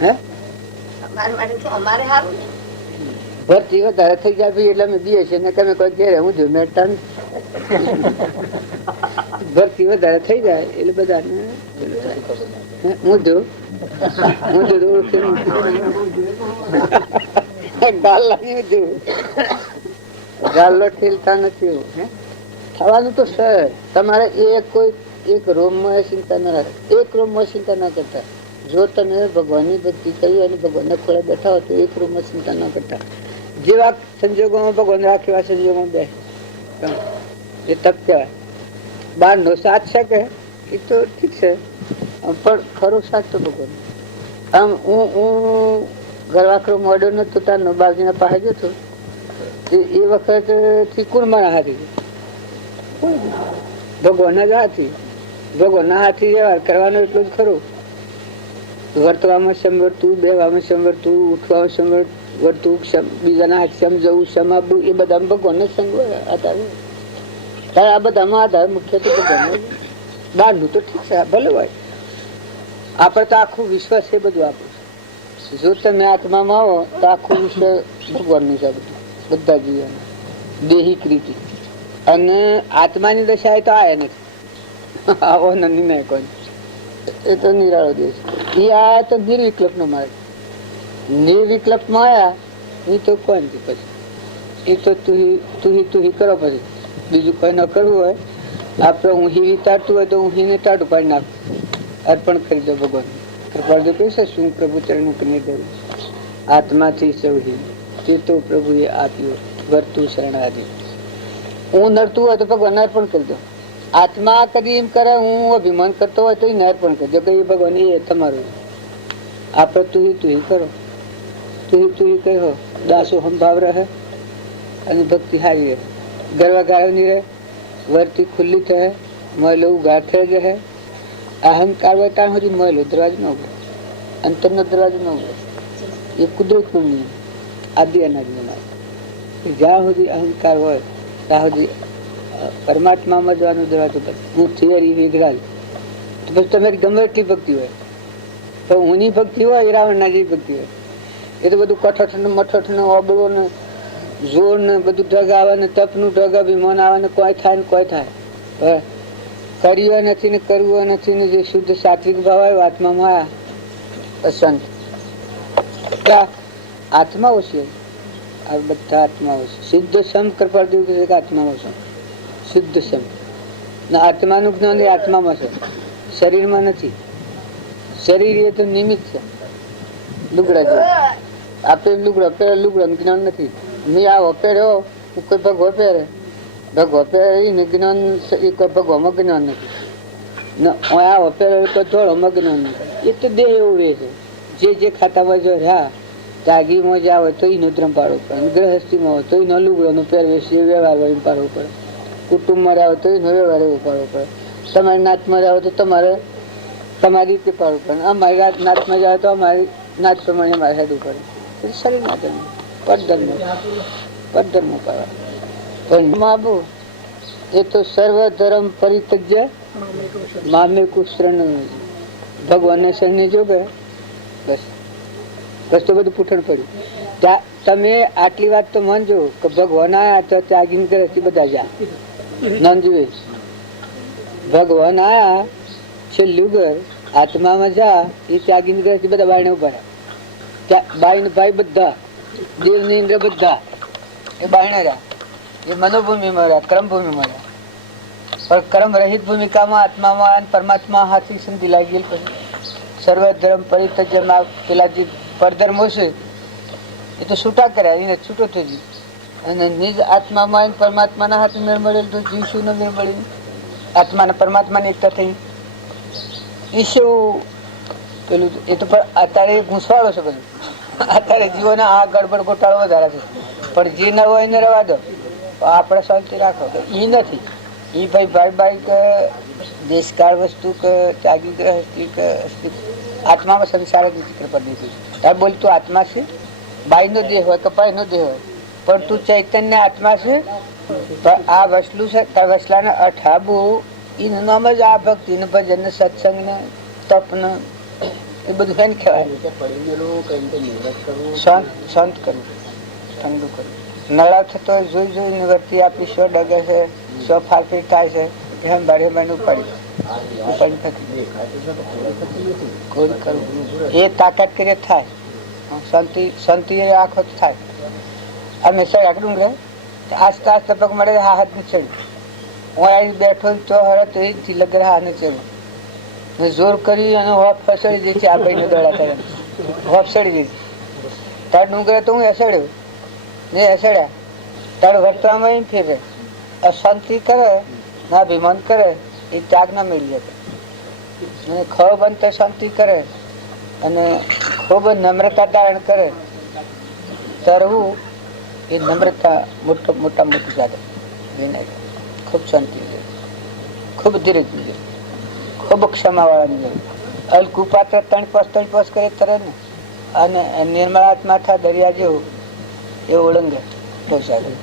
છે. ભરતી વધારે થઈ જાય એટલે અમે દઈએ છીએ ને તમે કોઈ ઘેરે હું જો મેળતા ભરતી વધારે થઈ જાય એટલે બધા હું જો ગાલ્લો ઠેલતા નથી. થવાનું તો સર તમારે એક રૂમમાં ચિંતા ન રાખે, એક રૂમમાં ચિંતા ના કરતા. જો તમે ભગવાનની ભક્તિ કરી અને ભગવાનના ખોળે બેઠા હો તો એક રૂમમાં ચિંતા ન કરતા. જેવા સંજોગોમાં ભગવાન રાખે એવા સંજોગોમાં બે એ તપ કહેવાય. બહાર નો સાથ છે કે એ તો ઠીક છે, પણ ખરો સાથ તો ભગવાન. આમ હું ઘરવાખરો મોડો નતો તારનો બાજુના પાસે જતો એ વખત થી કોણ મારા હાથી ભગવાનના જ હાથી. ભગવાનના હાથી વ્યવહાર કરવાનો એટલું જ ખરું. વર્તવામાં સમવર્તું, બેવામાં સમવર્તું, ઉઠવામાં સમવર્તું, બીજાના હાથ સમજવું, સમાવવું, એ બધા ભગવાનનો સંગ હતા. તારે આ બધામાં આધાર મુખ્યત્વે ભગવાન. બહારનું તો ઠીક છે, ભલે હોય. આપણે તો આખું વિશ્વ છે બધું આપણું. જો તમે આત્મામાં આવો તો આખું વિશ્વ ભગવાનનું છે બધું, બધા જીવન દેહિક રીતે. અને આત્માની દશા એ તો આયા નથી. આવો નિર્ણય કોઈ એ તો નિરાળો દેશ. એ આયા તો નિર્વિકલ્પ નો માર્ગ. નિર્વિકલ્પ માં આયા એ તો કોઈ નથી. પછી એ તો તુહી કરો. પછી બીજું કોઈ ન કરવું હોય, આપણે ઊંઘી વિતાડતું હોય તો ઊંઘીને ટાઢું પાડી નાખવું, અર્પણ કરી દો ભગવાન. કૃપાળુ કહેશે શું પ્રભુ ચરણનું કને દેવું. આત્માથી સૌહી તે તો પ્રભુએ આપ્યું વર્તું શરણાદી. હું નડતું હોય તો ભગવાન અર્પણ કરી દો. આત્મા કદી એમ કરે હું અભિમાન કરતો હોય તો એને અર્પણ કરજો કે એ ભગવાન એ તમારું. આપણે તુહી કરો. તુહી કહો દાસો સંભાવ રહે અને ભક્તિ હારી રહે. ગરવા ગાળો નહીં રહે, વર્તી ખુલ્લી થશે, મહેલો ગાંઠે જ રહે. અહંકાર હોય ત્યાં સુધી મહેલો દરવાજો ન ઉભરે, અંતરનો દરવાજો ન ઉભરે. એ કુદરતનો નિયમ, આદિ અનાજનો નામ. જ્યાં સુધી અહંકાર હોય ત્યાં સુધી પરમાત્મામાં જવાનો દરવાજો બંધ. હું થિયરી વિગ્રાજ તો પછી તમારી ગમે એટલી ભક્તિ હોય તો હુંની ભક્તિ હોય એ રાવણના જેવી ભક્તિ હોય. એ તો બધું કઠોઠ ને મઠોઠ ને ઓબળો ને જોર ને બધું ઢગ આવે ને તપનું ઢગ અભિમાન આવે ને કોઈ થાય ને કોઈ થાય. કર્યું નથી ને કરવું નથી ને જે શુદ્ધ સાત્વિક ભાવ આવ્યો આત્મામાં આવ્યા સંત આત્માઓ છે. આ બધા આત્માઓ છે. સિદ્ધ સમ કૃપા દેવું કે આત્માઓ છે. શુદ્ધ સમ આત્માનું જ્ઞાન એ આત્મામાં છે, શરીરમાં નથી. શરીર એ તો નિમિત્ત છે. લુગડા જેવું આપણે લુગડા પહેરે, લુગડાનું જ્ઞાન નથી. મેં આ વપેર્યો કોઈ ભગવો પહેરે, ભગવો પહેરીને જ્ઞાન એ કોઈ ભગવામાં જ્ઞાન નથી. આ વપેરો કોઈ ધોળોમાં જ્ઞાન નથી. એ તો દેહ એવું રહે છે. જે ખાતામાં જો રહ્યા ત્યાગીમાં જ્યાં હોય તો એનો ધર્મ પાડવો પડે, ગ્રહસ્થીમાં હોય તો એનો લુગડોનો પહેરવેશ વ્યવહાર વળી પાડવો પડે, કુટુંબમાં રહ્યા હોય તો એનો વ્યવહાર એવો પાડવો પડે, તમારી નાતમાં રહ્યા હોય તો તમારે તમારી રીતે પાડવું પડે, અમારી નાતમાં જાય તો અમારી નાત પ્રમાણે અમારે હેડવું પડે. શરીરના ધર્મ પરધર્મ પાડવા. પણ માબુ એ તો સર્વ ધર્મ પરિત્યજ્ય મામે કુશરણ ભગવાનને શરણે જોગે બસ તો બધું પૂઠણ પડ્યું. તમે આટલી વાત તો માનજો કે ભગવાન આયા તો ત્યાગીને કરે બધા જા નંદુએ ભગવાન આયા છેલ્લું ઘર આત્મામાં જા એ ત્યાગીને કરે બધા બાયણે ઉભા બાઈ ભાઈ બધા દેવ ને ઇન્દ્ર બધા એ બાયણે રહ્યા. એ મનોભૂમિમાં રહ્યા, કર્મભૂમિમાં રહ્યા. પણ કર્મ રહિત ભૂમિકામાં આત્મામાં પરમાત્મા હાથી સંધિ લાગી પછી સર્વ ધર્મ પરિત્યજ્યમાં પેલા જે પરધર્મો છે એ તો છૂટા કર્યા, એને છૂટો થઈ ગયો અને નિજ આત્મામાં પરમાત્માના હાથ મેળ મળેલ તો જીવ શું ન મેળ મળી આત્માના પરમાત્માની એકતા થઈ. એ શું પેલું એ તો અત્યારે ઘૂસવાડો છે બધું. અત્યારે જીવોના આ ગડબડ ગોટાળો વધારે છે. પણ જે ન હોય એને રવા દો, આપણે શાંતિ રાખો. એ નથી એ ભાઈ કે દેશકાળ વસ્તુ કે ત્યાગી ગ્રહસ્થી કે આત્મામાં સંસાર જ નથી કૃપા દીધું. તાર બોલ તું આત્મા છે, બાઈ નો દેહ હોય કે ભાઈ નો દેહ હોય પણ તું ચૈતન્ય આત્મા છે. પણ આ વસલું છે તાર વસલાને અઠાબું એનું નામ જ આ ભક્તિ ને ભજન ને સત્સંગ ને તપ ને એ બધું એને કહેવાય. શાંત કરવું, ઠંડુ કરવું. નળાવ થતો જોઈ જોઈને વર્તી આપી સો ડગે છે, સો ફારફીર થાય છે, એમ બારે બારે ઉપાડી એ તાકાત કરીએ થાય. શાંતિ આખો થાય. અમે સર ડુંગરે આસ્તા આસ્તા પગ મળે હા હાથ ને ચડ્યું. હું આવી બેઠો તો હરત એ લગર હા ને ચડ્યું. જોર કરી અને હોપ ફસડી જઈ છે. આ ભાઈ ને દોડા કરે હોપ સડી જઈ તાર ડુંગરે તો હું એસડ્યો ને એસડ્યા તાર વર્તવામાં એમ ફેરે. અશાંતિ કરે ના અભિમાન કરે એ ત્યાગ ના મેળવી શકે. ખૂબ અંતે શાંતિ કરે અને ખૂબ નમ્રતા ધારણ કરે તરવું એ નમ્રતા મોટા મોટી જાતે ખૂબ શાંતિ ખૂબ ધીરજ ખૂબ ક્ષમા વાળાની અલકુપાત્ર 3 પાસ કરે તરે ને અને નિર્મળાત્મા થા દરિયા જેવું એ ઓળંગે તો સારું.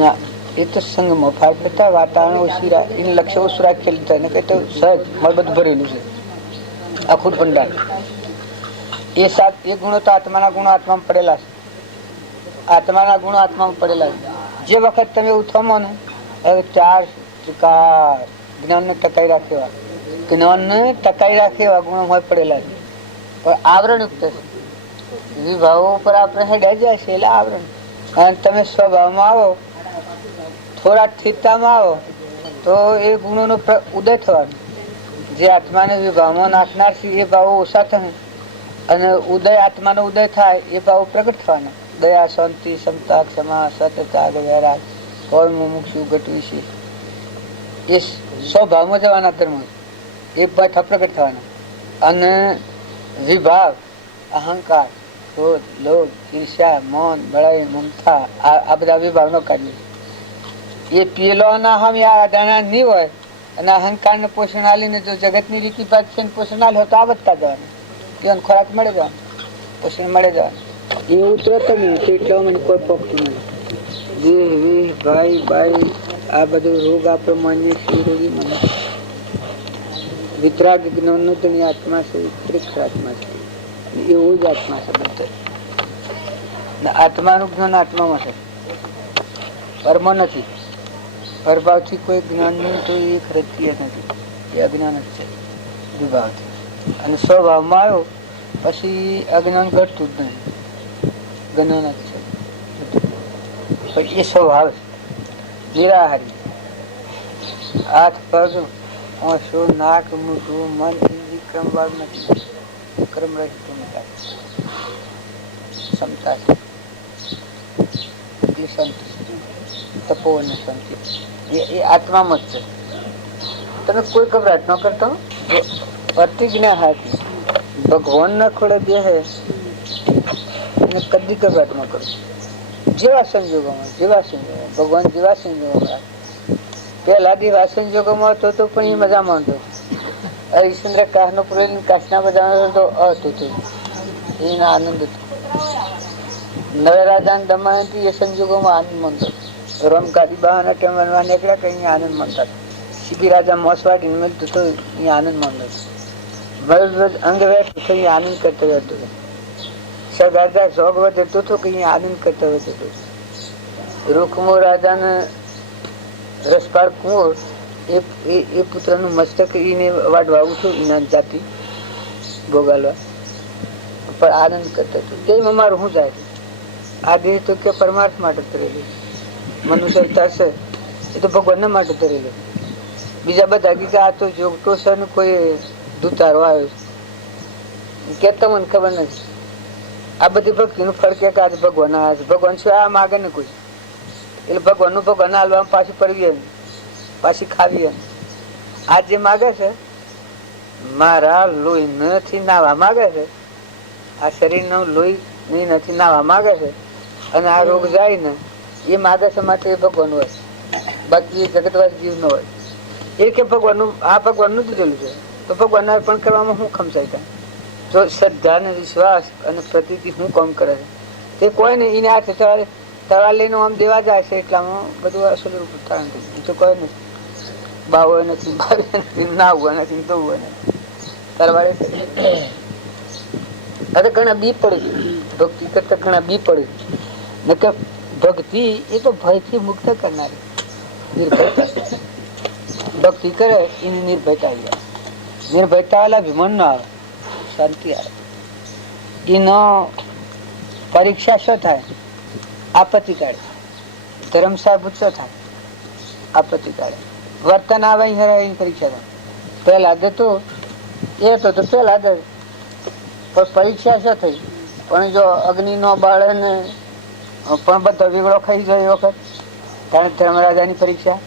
ના, એ તો સંગમાં ફાળ કરતા વાતાવરણ ઓછી એને લક્ષ્ય ઓછું રાખેલું થાય ને કઈ તો સહજ બધું ભરેલું છે આખું ભંડાર. એ સાત એ ગુણો તો આત્માના ગુણો આત્મામાં પડેલા છે. આત્માના ગુણો આત્મામાં પડેલા છે. જે વખત તમે એવું થમો ને હવે ચાર ત્રિકાર જ્ઞાનને ટકાઈ રાખેવા, જ્ઞાનને ટકાઈ રાખે એવા ગુણો હોય પડેલા છે. પણ આવરણ યુક્ત છે. વિભાવો ઉપર આપણે હેડ્યા જાય છે એટલે આવરણ. અને તમે સ્વભાવમાં આવો, થોડા સ્થિરતામાં આવો તો એ ગુણોનો ઉદય થવાનો. જે આત્માને વિભાવમાં નાખનાર છે એ ભાવો ઓછા થાય અને ઉદય આત્માનો ઉદય થાય એ ભાવો પ્રગટ થવાના. દયા, શાંતિ, સમતા, ક્ષમા, સત્યતા, વૈરાગ, કોણ મુમુક્ષુ, ઘટ વિશે એ સ્વભાવમાં જવાના ધર્મ એ પાઠા પ્રગટ થવાના. અને વિભાવ, અહંકાર, ક્રોધ, લોભ, ઈર્ષ્યા, મૌન, બળાઈ, મમતા આ બધા વિભાવનો કાર્ય. એ પેલોના હમ યાર નહીં હોય અને અહંકાર ને પોષણ આલીને જો જગતની રીતિ પાછી પોષણ આલે હોય તો આ વધતા જવાનું. પીવાનો ખોરાક મળે જવાનું, પોષણ મળે જવાનું. એ ઉતરતો નહીં એટલો મને કોઈ પોખતું નહીં. દેહ, વેહ, ભાઈ, બાઈ આ બધું રોગ આપણે માન્ય છીએ રોગી મને. વિતરાગ જ્ઞાનનો તો આત્મા છે, વિતરેક આત્મા છે, એવું જ આત્મા છે બધે. આત્માનું જ્ઞાન આત્મામાં છે, પરમ નથી. પરભાવથી કોઈ જ્ઞાનનું તો એ ખરતીય નથી, એ અજ્ઞાન જ છે વિભાવથી. અને સ્વભાવમાં આવ્યો પછી અજ્ઞાન ઘટતું જ નહીં, જ્ઞાન જ છે. પણ એ સ્વભાવ છે નિરાહારી. હાથ, પગ, ઓછો, નાક, મોઢું, મન, ઇન્દ્રિય ક્રમવાર નથી, ક્રમ રહિત ક્ષમતા છે. એટલી શાંતિ, તપોવન શાંતિ એ આત્મામાં જ છે. તમે કોઈ ગભરાટ ન કરતા. પ્રતિજ્ઞા હાથી ભગવાન ના ખોડે બેસે એને કદી ગભરાટ ન કરો. જેવા સંજોગોમાં ભગવાન જેવા સંજોગોમાં પેલા દિવસ સંજોગોમાં હતો તો પણ એ મજા માનતો. હરિશ્ચંદ્ર કાશનો પુરેલ કાશના બધા તો હતો એના આનંદ હતો. નવરાજા દમયંતી એ સંજોગોમાં આનંદ માનતો. રમ ગાદી બહાના ટેમવા નીકળ્યા કે અહીંયા આનંદ માનતા. શિબી રાજા મોસવાડી મળતું તો અહીંયા આનંદ માનતો. અંગ વેઠ તો અહીંયા આનંદ કરતો હતો. સગાદા જોગ વધતો હતો કે અહીંયા આનંદ કરતો હતો. રૂખમો રાજાને રસપાળ કુંવર એ પુત્રનું મસ્તક એને વાડવા ઉઠ્યું એના જાતિ ભોગાલવા પણ આનંદ કરતો હતો. તેમ અમારું શું જાય આ દેહ તો કે પરમાર્થ માટે તરેલું, મનુષ્ય છે એ તો ભગવાનના માટે તરેલું. બીજા બધા કે આ તો જોગતો છે ને કોઈ દુતારો આવ્યો કેતા મને ખબર નથી. આ બધી ભક્તિનું ફળ કે આજે ભગવાન આવ્યા છે, ભગવાન શું આ માગે ને કોઈ એટલે ભગવાનનું ભગવાન હાલવામાં પાછી પડવી પાછી ખાવી. આ જે માગે છે મારા લોહી નથી નાવા માગે છે, આ શરીરનું લોહી નથી નાવા માગે છે અને આ રોગ જાય ને એ માગે છે માટે એ ભગવાન હોય, બાકી એ જગતવાસ જીવ ન હોય. એ કે ભગવાનનું આ ભગવાનનું દીધેલું છે તો ભગવાન અર્પણ કરવામાં શું ખમસાય થાય. જો શ્રદ્ધા ને વિશ્વાસ અને પ્રતિથી શું કામ કરે છે તે કોઈ નહીં. એને હાથે તળા લઈને આમ દેવા જાય છે એટલામાં બધું અસલ રૂપ ધારણ થઈ ગયું. તો કોઈ નથી બાવો નથી, બાવી નથી, નાવું નથી, ધોવું નથી, તરવાડે અરે ઘણા બી પડે છે ભક્તિ કરતા, ઘણા બી પડે છે. નકર ભક્તિ એ તો ભયથી મુક્ત કરનારી નિર્ભયતા. ભક્તિ કરે એની નિર્ભયતા આવી જાય. નિર્ભયતા વાળા વિમન ન આવે, શાંતિ આવે. એનો પરીક્ષા શું થાય? આપત્તિ કાઢે. ધર્મ સાબુત શું થાય? આપત્તિ કાઢે. વર્તન આવે એની પરીક્ષા થાય. પહેલા જતો એ તો પહેલા જ પણ પરીક્ષા શું થઈ? પણ જો અગ્નિ નો બાળે ને પણ બધો વીગળો ખાઈ ગયો એ વખત કારણ ધર્મરાજાની પરીક્ષા.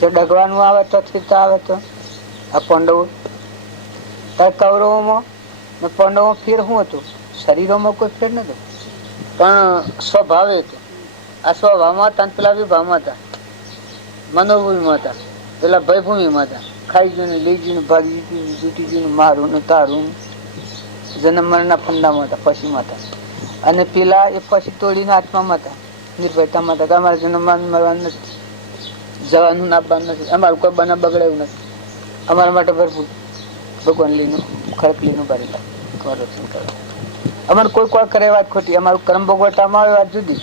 જો ડગવાનું આવે તો સ્થિરતા આવે તો આ પાંડવો કૌરવોમાં ને પાંડવોમાં ફેર શું હતું? શરીરોમાં કોઈ ફેર નતો પણ સ્વભાવે હતો. આ સ્વભાવમાં હતા પેલા વિભાવમાં હતા, મનોભૂમિમાં હતા, પેલા ભયભૂમિમાં હતા. ખાઈ જઈને લઈ જઈને ભાગી જઈને તૂટી જઈને મારું ને તારું જન્મ મરણના ફંદામાં હતા, ફસીમાં હતા. અને પેલા એ ફસી તોડીને આત્મામાં હતા, નિર્ભયતામાં હતા કે અમારે જન્મ મરવાનું નથી, જવાનું નાખવાનું નથી, અમારું કોઈ બના બગડે એવું નથી, અમારા માટે ભરપૂર ભગવાન લીનું ખડક લીનું ભરી રક્ષણ કરે. અમારે કોઈ કરે વાત ખોટી, અમારું કર્મ ભોગવટામાં આવે વાત જુદી,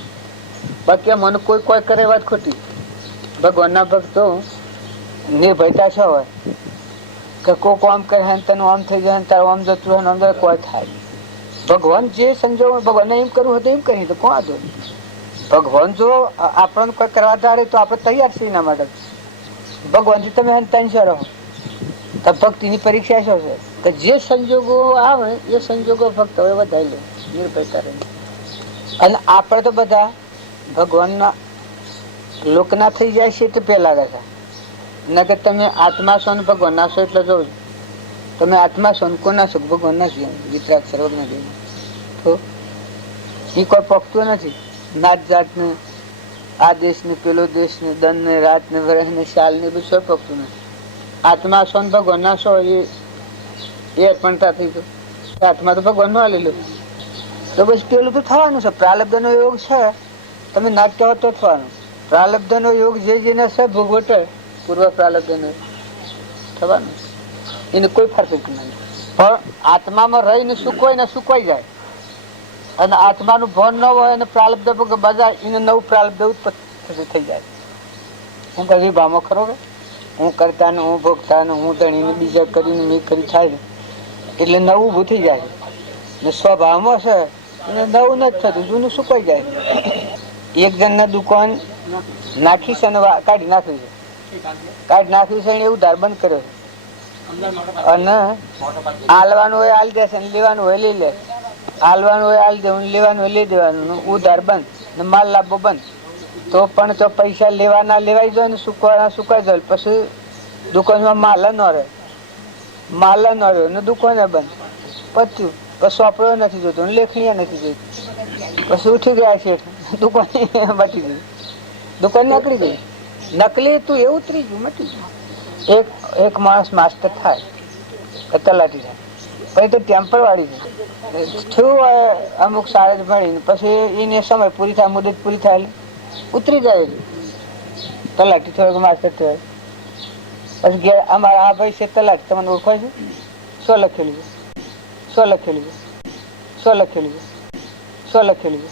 બાકી મને કોઈ કરે વાત ખોટી. ભગવાનના ભક્તો નિર્ભયતા શું હોય કે કોક આમ કરે તને આમ થઈ જાય, તારું આમ જતું હોય, આમ કોઈ થાય. ભગવાન જે સંજોગ ભગવાનને એમ કરવું હોય તો એમ કરી, તો કોણ હતો? ભગવાન જો આપણને કોઈ કરવા ધારે તો આપણે તૈયાર છીએ એના માટે. ભગવાનથી તમે ટેન્શન રહો તો ભક્તિની પરીક્ષા શું છે કે જે સંજોગો આવે એ સંજોગો ભક્ત હવે વધારી લે, નિર્ભયતા રહે. અને આપણે તો બધા ભગવાનના લોકના થઈ જાય છે એટલે પેલા ગયા ના કે તમે આત્મા છો ને ભગવાન ના છો એટલે જોઉં તમે આત્મા છો ને કોના છો? ભગવાન ના છો. વિતરાગ સર્વજ્ઞ દેવ તો એ કોઈ પકતું નથી. નાત જાત ને આ દેશ ને પેલો દેશ ને દન ને રાત ને વરહ ને શાલ ને બધું કોઈ પકતું નથી. આત્મા છો ને ભગવાન ના છો એ અર્પણતા થઈ ગયો. આત્મા તો ભગવાન નો આલેલો તો બસ પેલું તો થવાનું છે. પ્રાલબ્ધ નો યોગ છે, તમે ના કહો તો થવાનું. પ્રાલબ્ધ નો યોગ જેને છે ભોગવટે પૂર્વ પ્રાલબ્ધ નો થવાનું, એને કોઈ ફરક નથી. પણ આત્મામાં રહીને સુકવાય ને સુકવાઈ જાય, અને આત્માનું ભાન ન હોય અને પ્રાલબ્ધ બધા એને નવું પ્રાલબ્ધ ઉત્પત્તિ થઈ જાય. હું કદી ભામો ખરો કે હું કરતા ને હું ભોગતા ને હું ધણીને બીજા કરીને મેં કરી થાય ને એટલે નવું ઊભું થઈ જાય ને સ્વભાવમાં છે એને નવું નથી થતું, જૂનું સુકાઈ જાય. એક જણના દુકાન નાખી છે અને કાઢી નાખ્યું છે, કાઢી નાખ્યું છે એવું ધાર બંધ કર્યો છે. અને આલવાનું હોય આલી દેશે, લેવાનું હોય લઈ લે, આલવાનું હોય આલી દેવાનું, લેવાનું હોય લઈ દેવાનું, ઉધાર બંધ ને માલ લાવવો બંધ. તો પણ તો પૈસા લેવાના લેવાઈ જાય ને સુકવાના સુકાઈ જાય. પછી દુકાનમાં માલ ન રહે, માલ ન રહ્યો ને દુકાને બંધ, પત્યું. પછી સોપડો નથી જોતો, લેખણીયા નથી જોતી. પછી ઉઠી ગયા છે, દુકાન મટી ગઈ, દુકાન નીકળી ગઈ. નકલી તું એવું ઉતરી ગયું, મટી ગયું. એક માણસ માસ્ટર થાય, તલાટી થાય, પછી તો ટેમ્પર વાળી જાય અમુક સારા જ ભણીને પછી એને સમય પૂરી થાય, મુદત પૂરી થાય ઉતરી જાય તલાટી થયો કે માસ્ટર થયો. પછી ઘેર અમારા આ ભાઈ છે તલાટી, તમને ઓળખાય છે? શું લખેલું છે? શું લખેલું છે? શું લખેલું છે? શું લખેલું છે?